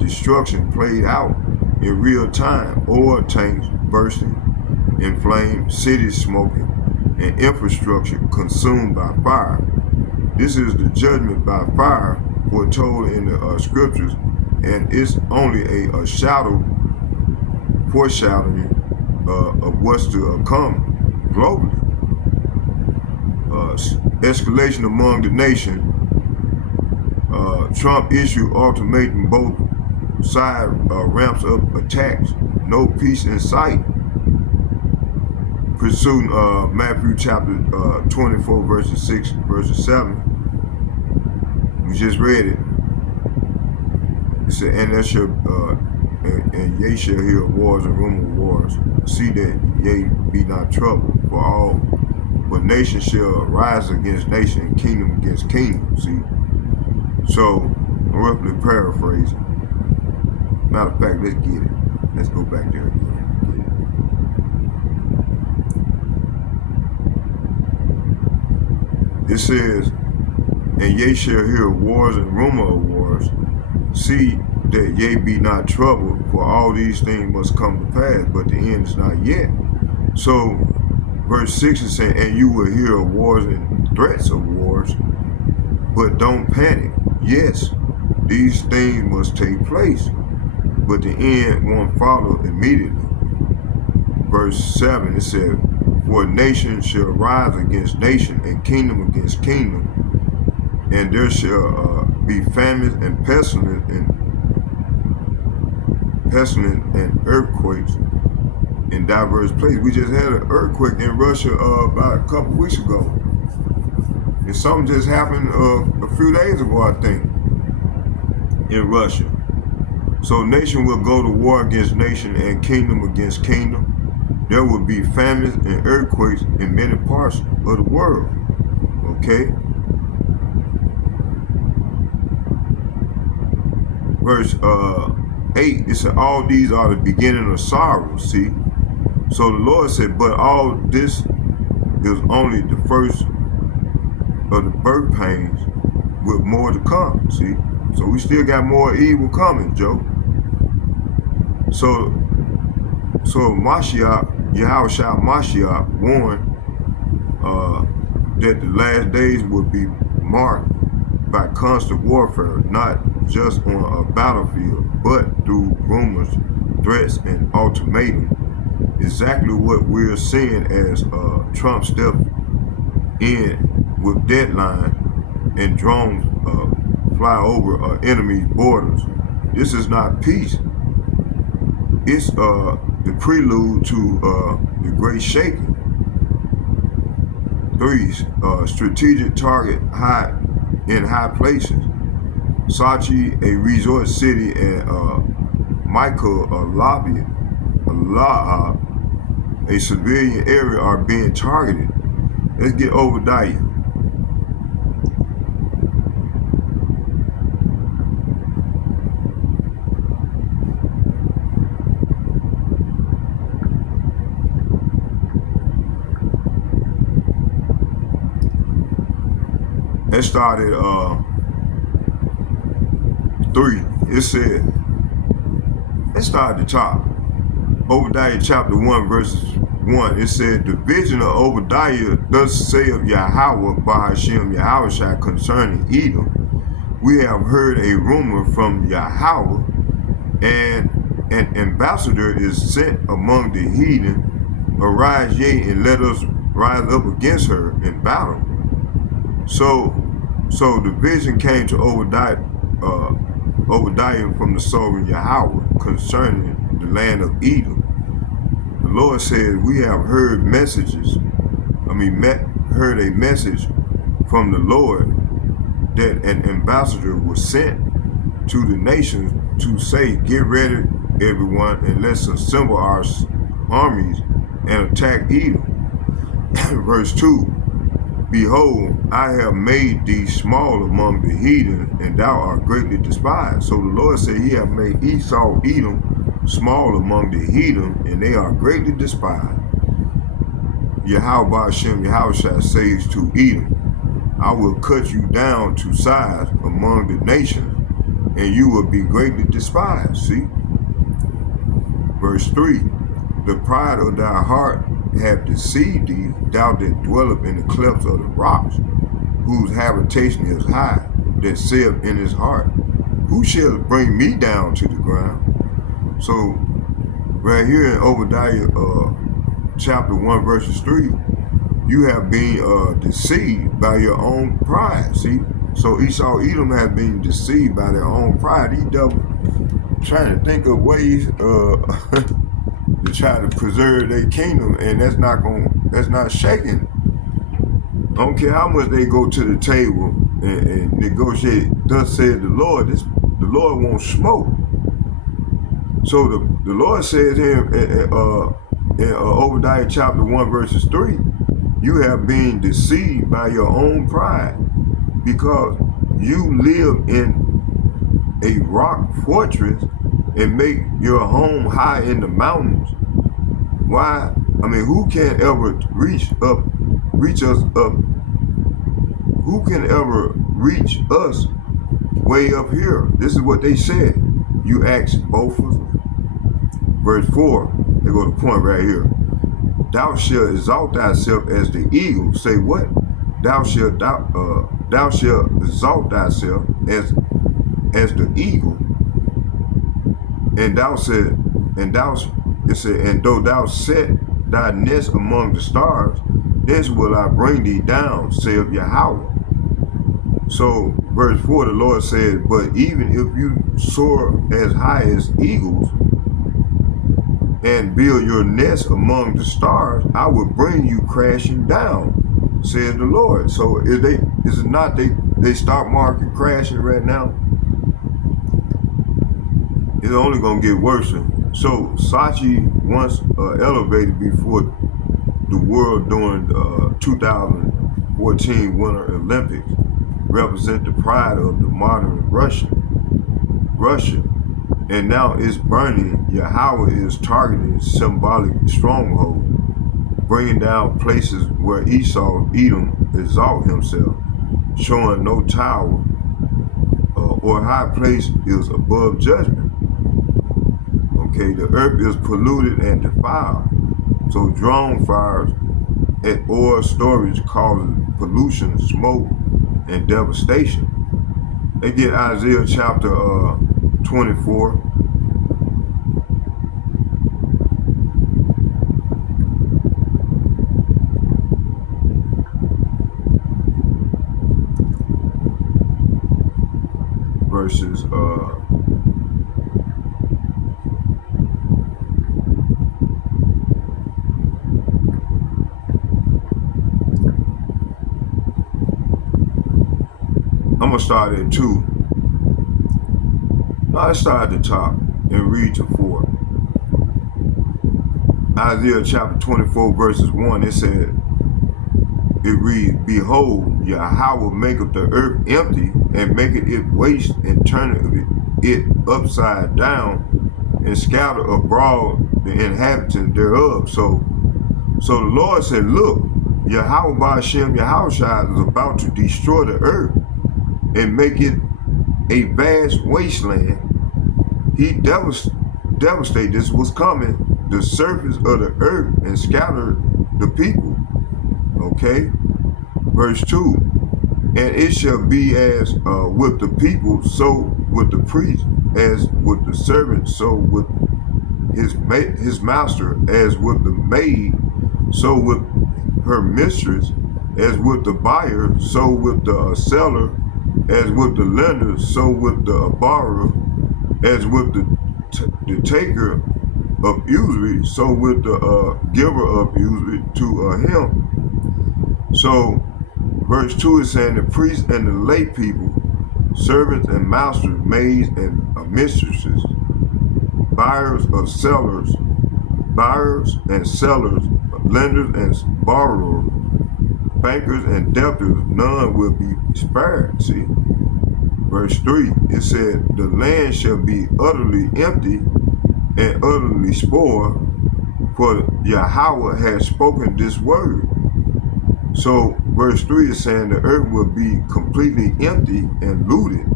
destruction played out in real time. Oil tanks bursting in flames, cities smoking, and infrastructure consumed by fire. This is the judgment by fire foretold in the scriptures, and it's only a foreshadowing of what's to come globally. Escalation among the nation. Trump issued ultimatum, both sides ramps up attacks. No peace in sight. pursuing Matthew chapter 24, verses 6, verses 7. We just read it. It said, and there shall, and ye shall hear of wars and rumor of wars. See that ye be not troubled, for all, but nation shall rise against nation, and kingdom against kingdom. See? So, I'm roughly paraphrasing. Matter of fact, let's get it. Let's go back there again. It says, and ye shall hear of wars and rumor of wars. See that ye be not troubled, for all these things must come to pass, but the end is not yet. So, verse 6 is saying, and you will hear of wars and threats of wars, but don't panic. Yes, these things must take place, but the end won't follow immediately. Verse 7, it said, for nation shall rise against nation, and kingdom against kingdom, and there shall be famines and pestilence and earthquakes in diverse places. We just had an earthquake in Russia about a couple weeks ago. And something just happened a few days ago, I think, in Russia. So nation will go to war against nation and kingdom against kingdom. There will be famines and earthquakes in many parts of the world. Okay? Verse 8, it said, all these are the beginning of sorrow, see? So the Lord said, but all this is only the first of the birth pains, with more to come, see? So we still got more evil coming, Joe. So Mashiach, Yahushua Mashiach warned that the last days would be marked by constant warfare, not just on a battlefield, but through rumors, threats, and ultimatums. Exactly what we're seeing as Trump steps in with deadlines and drones fly over enemy's borders. This is not peace. It's the prelude to the great shaking. 3, strategic target in high places. Sochi, a resort city, and Michael, a civilian area, are being targeted. Let's get Obadiah. It started 3. It said, let's start at the top. Obadiah chapter 1 verses 1. It said, the vision of Obadiah thus saith Yahweh by Hashem Yahushua concerning Edom. We have heard a rumor from Yahweh, and an ambassador is sent among the heathen. Arise, yea, and let us rise up against her in battle. So the vision came to Obadiah from the sovereign Yahweh concerning the land of Edom. The Lord said, we have heard heard a message from the Lord that an ambassador was sent to the nations to say, get ready, everyone, and let's assemble our armies and attack Edom. Verse 2, behold, I have made thee small among the heathen, and thou art greatly despised. So the Lord said he have made Esau, Edom, small among the heathen, and they are greatly despised. Yahweh Hashem Yahushua says to Edom, I will cut you down to size among the nations, and you will be greatly despised. See? Verse 3, the pride of thy heart hath deceived thee, thou that dwelleth in the clefts of the rocks, whose habitation is high, that saith in his heart, who shall bring me down to the ground? So, right here in Obadiah chapter 1 verses 3, you have been deceived by your own pride. See? So Esau, Edom has been deceived by their own pride. These devils trying to think of ways to to try to preserve their kingdom, and that's not shaking. I don't care how much they go to the table and negotiate. Thus said the Lord. The Lord won't smoke. So the Lord says here in Obadiah chapter 1 verses 3, you have been deceived by your own pride, because you live in a rock fortress and make your home high in the mountains. Why? I mean, who can ever reach us up? Who can ever reach us way up here? This is what they said. You ask both of them. Verse 4, they go to the point right here. Thou shalt exalt thyself as the eagle. Say what? Thou shalt exalt thyself as the eagle. And and though thou set thy nest among the stars, thence will I bring thee down, saith Yahweh. So verse 4, the Lord said, but even if you soar as high as eagles and build your nest among the stars, I will bring you crashing down, says the Lord. So is it not they stock market crashing right now? It's only gonna get worse. So Sochi, once elevated before the world during 2014 Winter Olympics, represent the pride of the modern Russia, and now it's burning. Yahweh is targeting symbolic stronghold, bringing down places where Edom exalt himself, showing no tower or high place is above judgment. Okay, the earth is polluted and defiled. So drone fires at oil storage causes pollution, smoke, and devastation. They get Isaiah chapter 24. Verses I'm gonna start at 2. I start at the top and read to 4. Isaiah chapter 24 verses 1, it reads, behold, Yahweh maketh the earth empty, and maketh it waste, and turneth it upside down, and scatter abroad the inhabitants thereof. So the Lord said, look, Yahweh Ba'ashem Yahushua is about to destroy the earth and make it a vast wasteland. He devastated, this was coming, the surface of the earth, and scattered the people. Okay, verse 2, and it shall be as with the people, so with the priest, as with the servant, so with his master, as with the maid, so with her mistress, as with the buyer, so with the seller, as with the lender, so with the borrower, as with the taker of usury, so with the giver of usury to him. So verse 2 is saying the priests and the lay people, servants and masters, maids and mistresses, buyers and sellers, lenders and borrowers, bankers and debtors, none will be spared. See, verse 3, it said, the land shall be utterly empty and utterly spoiled, for Yahweh has spoken this word. So verse 3 is saying the earth will be completely empty and looted.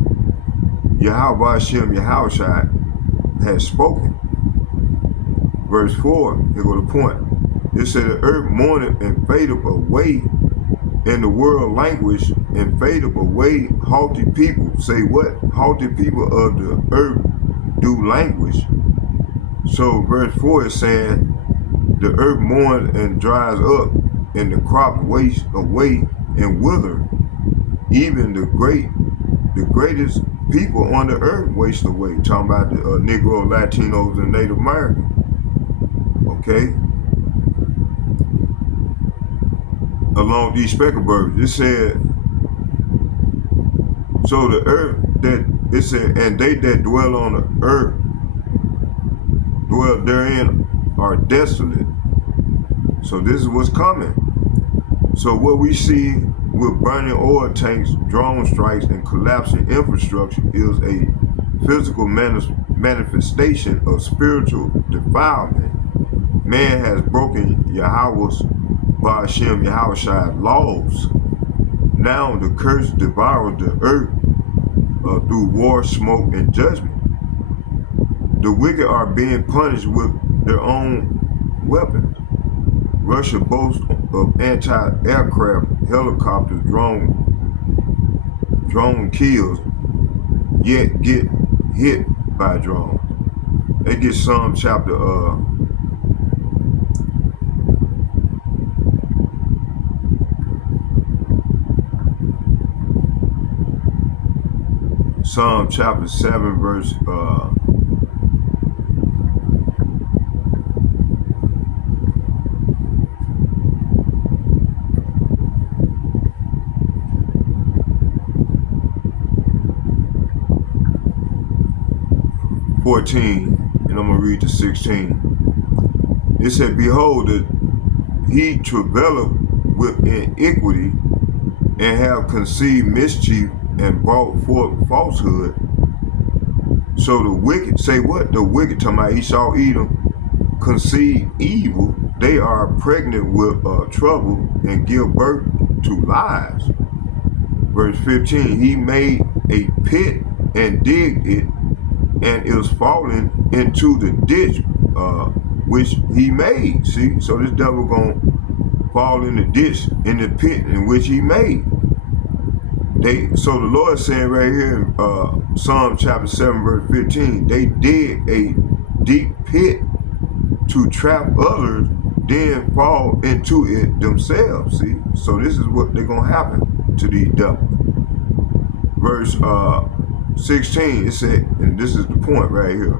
Yahweh Hashem Yahushua has spoken. Verse 4, here go the point. It said the earth mourned and faded away, in the world language and faded away. Haughty people say what? Haughty people of the earth do language. So verse 4 is saying the earth mourns and dries up, and the crop wastes away and wither. Even the greatest people on the earth waste away. Talking about the Negro, Latinos, and Native Americans. Okay? Along these speckled it said, so the earth that, it said, and they that dwell on the earth, dwell therein, are desolate. So this is what's coming. So what we see with burning oil tanks, drone strikes, and collapsing infrastructure is a physical manifestation of spiritual defilement. Man has broken Yahweh's Ba'ashem Yahushai's laws. Now the curse devoured the earth through war, smoke, and judgment. The wicked are being punished with their own weapons. Russia boasts of anti-aircraft, helicopters, drone kills, yet get hit by drones. They get Psalm chapter Psalm chapter 7 verse 14, and I'm going to read to 16. It said, behold, that he travaileth with iniquity, and have conceived mischief, and brought forth falsehood. So the wicked, say what? The wicked, talking about Esau, Edom, conceive evil. They are pregnant with trouble, and give birth to lies. Verse 15, he made a pit, and digged it, and is falling into the ditch which he made. See, so this devil gonna fall in the ditch, in the pit in which he made. So the Lord is saying right here in Psalm chapter 7 verse 15, they dig a deep pit to trap others, then fall into it themselves. See, so this is what they're gonna happen to these devils. Verse 16, it said, and this is the point right here.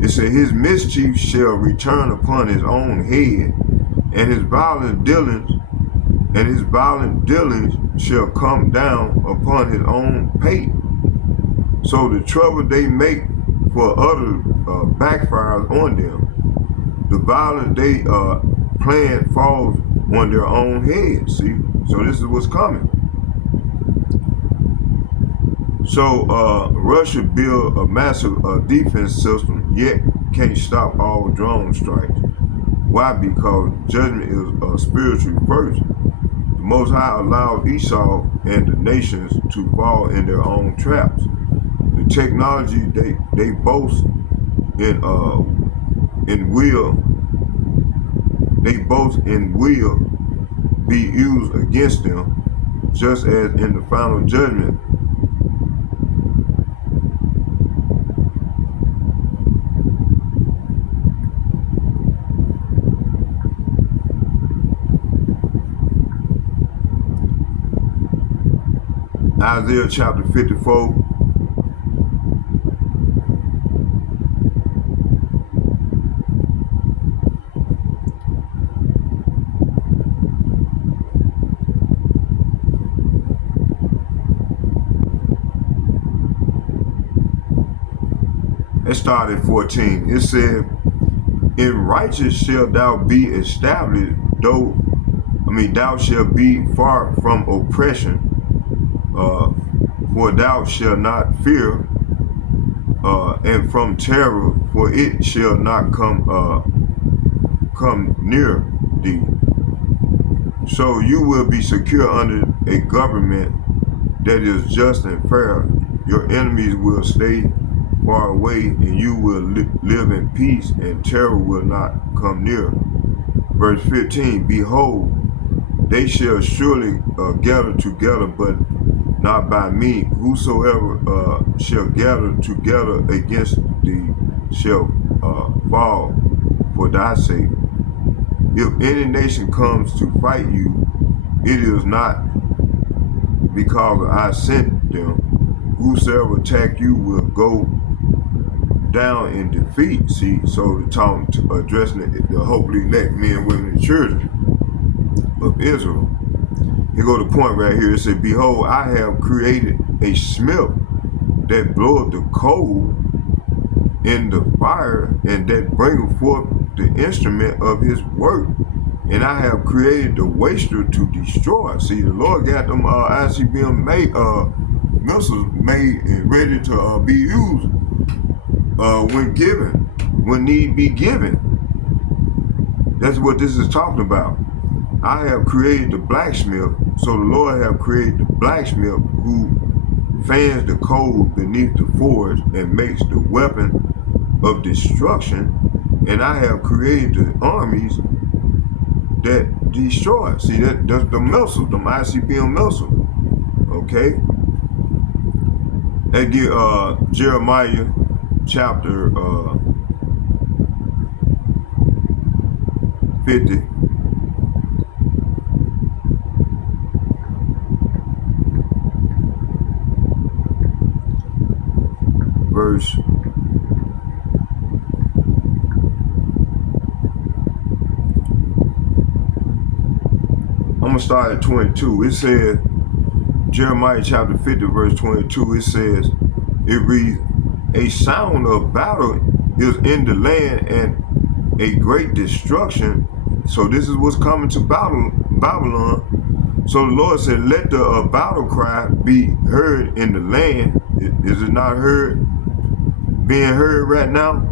It said, his mischief shall return upon his own head, and his violent dealings shall come down upon his own pate. So the trouble they make for others backfires on them. The violence they plan falls on their own head. See, so this is what's coming. So Russia built a massive defense system, yet can't stop all drone strikes. Why? Because judgment is spiritually first. The Most High allowed Esau and the nations to fall in their own traps. The technology they boast in will be used against them, just as in the final judgment. Isaiah chapter 54. It started at 14. It said, in righteous shalt thou be established, thou shalt be far from oppression. For thou shalt not fear, and from terror, for it shall not come near thee. So you will be secure under a government that is just and fair. Your enemies will stay far away, and you will live in peace, and terror will not come near. Verse 15, behold, they shall surely gather together, but not by me. Whosoever shall gather together against thee shall fall for thy sake. If any nation comes to fight you, it is not because I sent them. Whosoever attack you will go down in defeat. See, so addressing the hopefully elect men, women, and children of Israel. Here go the point right here. It said, behold, I have created a smith that bloweth the coal in the fire, and that bringeth forth the instrument of his work. And I have created the waster to destroy. See, the Lord got them ICBM missiles made and ready to be used when given, when need be given. That's what this is talking about. I have created the blacksmith, so the Lord have created the blacksmith who fans the coal beneath the forge and makes the weapon of destruction. And I have created the armies that destroy. See, that's the missiles, the ICBM missiles. Okay? That give Jeremiah chapter 50. Verse I'm gonna start at 22. It says, Jeremiah chapter 50, verse 22, it says, it reads, a sound of battle is in the land and a great destruction. So this is what's coming to Babylon. So the Lord said, let the battle cry be heard in the land. Is it not being heard right now?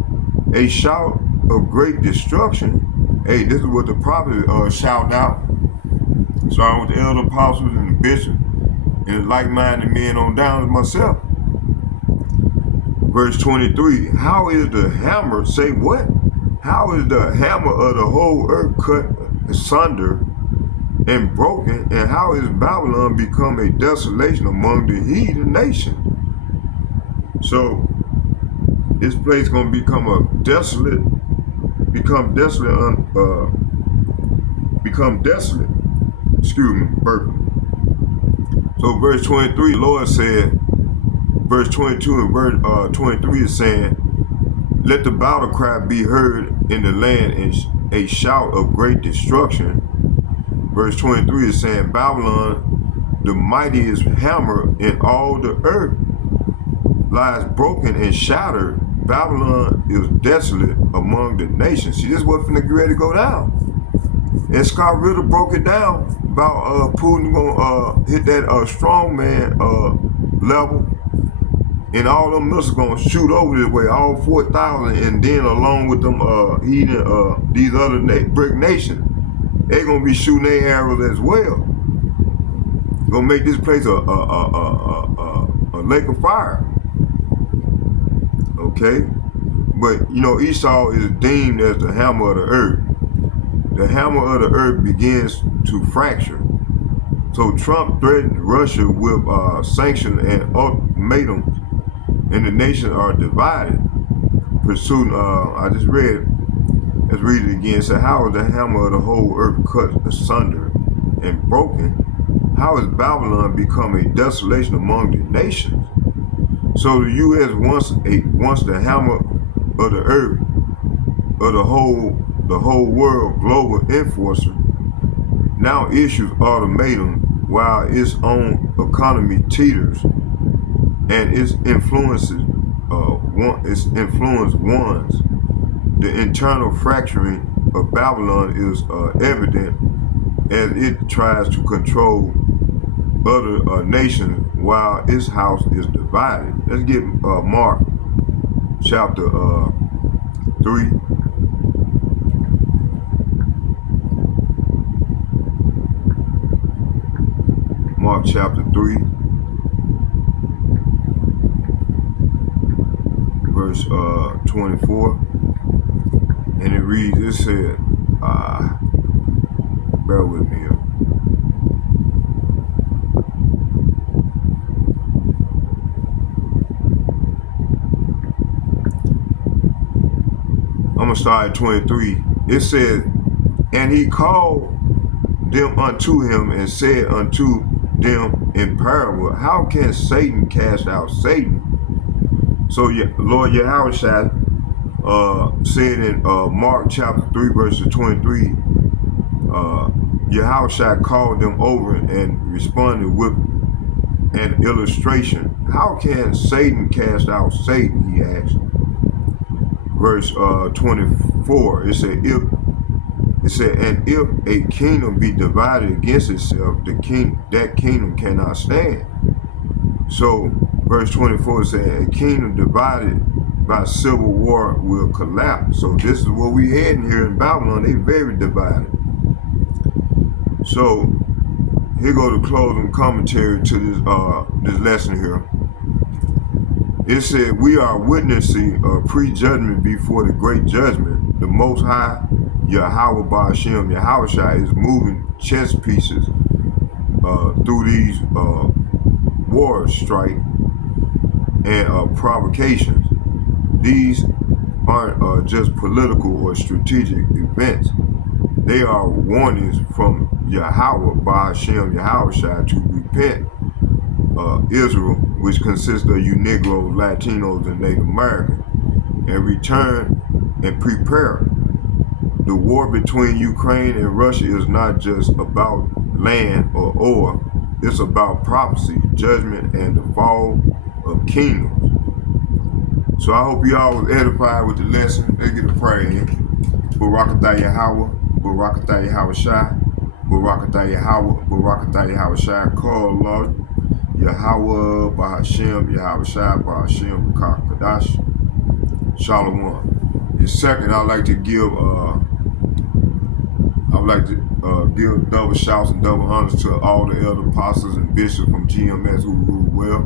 A shout of great destruction. Hey, this is what the prophet shout out. Starting with the elder apostles and the bishop and like-minded men on down to myself. Verse 23, how is the hammer, say what? How is the hammer of the whole earth cut asunder and broken, and how is Babylon become a desolation among the heathen nation? So this place gonna become desolate. Excuse me, burping. So verse 23, Lord said, verse 22 and verse 23 is saying, let the battle cry be heard in the land and a shout of great destruction. Verse 23 is saying, Babylon, the mightiest hammer in all the earth, lies broken and shattered. Babylon is desolate among the nations. See, this is what's finna get ready to go down. And Scott Ritter broke it down about Putin gonna hit that strongman level, and all them missiles gonna shoot over this way, all 4,000, and then along with them these other brick nations, they gonna be shooting their arrows as well. Gonna make this place a lake of fire. Okay, but you know Esau is deemed as the hammer of the earth. The hammer of the earth begins to fracture. So Trump threatened Russia with sanctions and ultimatums, and the nations are divided. Pursuing, I just read, let's read it again. So how is the hammer of the whole earth cut asunder and broken? How has Babylon become a desolation among the nations? So the U.S. once the hammer of the earth, of the whole world global enforcer, now issues ultimatum while its own economy teeters and its influence ones. The internal fracturing of Babylon is evident as it tries to control other nations while its house is divided. Let's get Mark chapter 3. Mark chapter 3, verse 24, and it reads, it said, bear with me here. I'm gonna start at 23. It said, and he called them unto him and said unto them in parable, how can Satan cast out Satan? So Lord Yahushua said in Mark chapter 3 verses 23, Yahushua called them over and responded with an illustration. How can Satan cast out Satan, he asked. Verse 24, it said, and if a kingdom be divided against itself, that kingdom cannot stand. So verse 24 said, a kingdom divided by civil war will collapse. So this is what we had here in Babylon. They very divided. So here go the closing commentary to this lesson here. It said, we are witnessing a pre-judgment before the great judgment. The Most High, Yahweh Ba'ashem, Yahushua, is moving chess pieces through these war strike and provocations. These aren't just political or strategic events. They are warnings from Yahweh Ba'ashem, Yahushua, to repent Israel, which consists of you Negroes, Latinos, and Native Americans, and return and prepare. The war between Ukraine and Russia is not just about land or oil. It's about prophecy, judgment, and the fall of kingdoms. So I hope you all was edified with the lesson. Let's get a prayer in. Barakatah Yahweh, Barakatah Yahushua, Barakatah Yahweh, Barakatah Yahushua, call Lord, Yahweh, Bahashem, Yahushua, Bahashem, Kadash, Shalom. In second, I'd like to give double shouts and double honors to all the elder apostles and bishops from GMS who ruled well,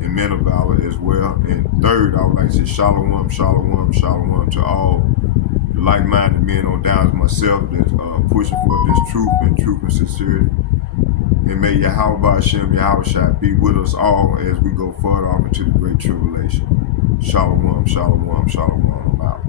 and men of valor as well. And third, I would like to say Shalom, Shalom, Shalom to all the like-minded men on down as myself that's pushing for this truth and sincerity. And may Yahweh Ba'ashem, Yahushua be with us all as we go further off into the great tribulation. Shalom, Shalom, Shalom. I'm out.